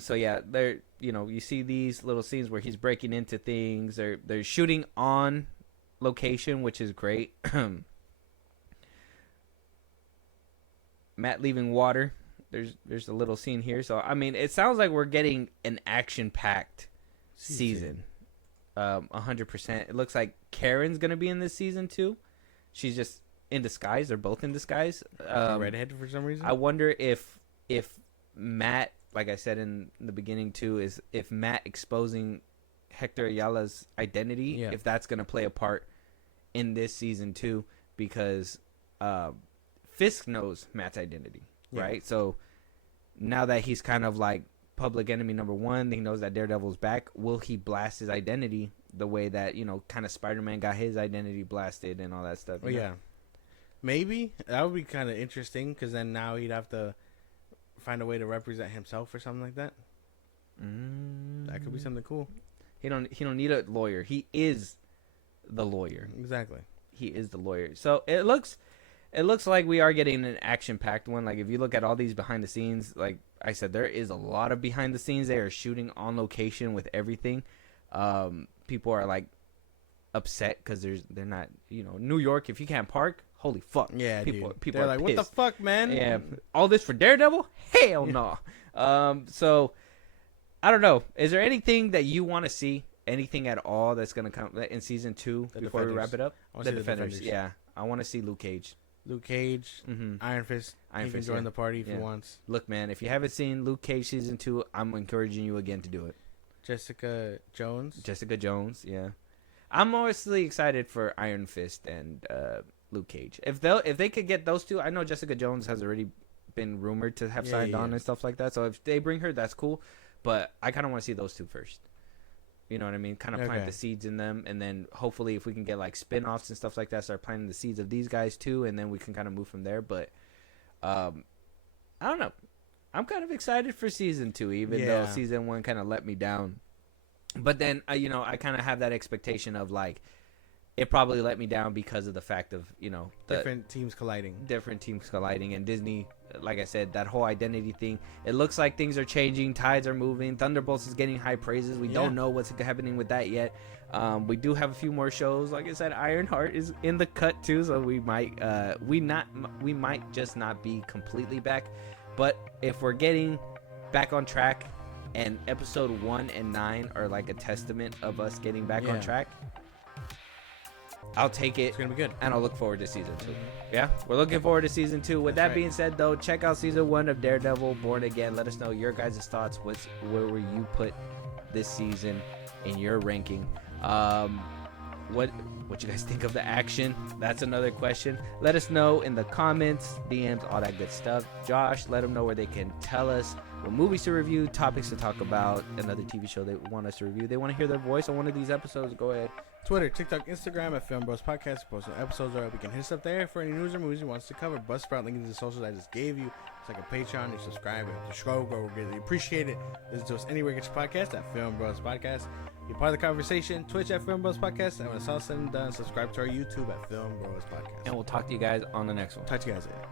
So yeah, there. You see these little scenes where he's breaking into things. They're shooting on location, which is great. Matt leaving water. There's a little scene here. So I mean, it sounds like we're getting an action-packed season. 100%. It looks like Karen's gonna be in this season too. She's just in disguise. They're both in disguise. Redhead for some reason. I wonder if Matt, like I said in the beginning too, is if Matt exposing Hector Ayala's identity, if that's gonna play a part in this season too, because Fisk knows Matt's identity, right? So now that he's kind of like public enemy number 1, he knows that Daredevil's back. Will he blast his identity the way that kind of Spider-Man got his identity blasted and all that stuff? Oh yeah, maybe that would be kind of interesting because then now he'd have to find a way to represent himself or something like that. That could be something cool. He don't need a lawyer. He is the lawyer. Exactly. He is the lawyer. So it looks it looks like we are getting an action-packed one. Like, if you look at all these behind the scenes, like I said, there is a lot of behind the scenes. They are shooting on location with everything. People are like upset because they're not, New York. If you can't park, holy fuck. Yeah, people they're are like, pissed. what the fuck, man? Yeah, all this for Daredevil? Hell no. So I don't know. Is there anything that you want to see? Anything at all that's gonna come in season 2 before we wrap it up? The Defenders. Yeah, I want to see Luke Cage. Luke Cage, Iron Fist. He can join the party if he wants. Look, man, if you haven't seen Luke Cage season 2, I'm encouraging you again to do it. Jessica Jones, yeah. I'm mostly excited for Iron Fist and Luke Cage. If they could get those two, I know Jessica Jones has already been rumored to have signed on and stuff like that. So if they bring her, that's cool. But I kind of want to see those two first. You know what I mean? Kind of plant the seeds in them, and then hopefully if we can get like spin-offs and stuff like that, start planting the seeds of these guys too, and then we can kind of move from there. But I don't know. I'm kind of excited for season 2, even though season 1 kind of let me down. But then I kind of have that expectation of like it probably let me down because of the fact of different teams colliding, and Disney, like I said, that whole identity thing. It looks like things are changing, tides are moving. Thunderbolts is getting high praises. We don't know what's happening with that yet. We do have a few more shows. Like I said, Ironheart is in the cut too, so we might just not be completely back. But if we're getting back on track, and episode 1 and 9 are like a testament of us getting back on track, I'll take it. It's gonna be good, and I'll look forward to season 2. Yeah, we're looking forward to season 2. With that being said, though, check out season 1 of Daredevil Born Again. Let us know your guys' thoughts. Where will you put this season in your ranking? What you guys think of the action? That's another question. Let us know in the comments, DMs, all that good stuff. Josh, let them know where they can tell us what movies to review, topics to talk about, another TV show they want us to review. They want to hear their voice on one of these episodes. Go ahead. Twitter, TikTok, Instagram at FilmBros Podcast. Post episodes are up. You can hit us up there for any news or movies you want us to cover. Buzzsprout, link to the socials I just gave you. It's like a Patreon. You subscribe. The show go really appreciate it. Listen to us anywhere you get your podcast at FilmBros Podcast. Be part of the conversation. Twitch at FilmBros Podcast. And when it's all said and done, subscribe to our YouTube at FilmBros Podcast. And we'll talk to you guys on the next one. Talk to you guys later.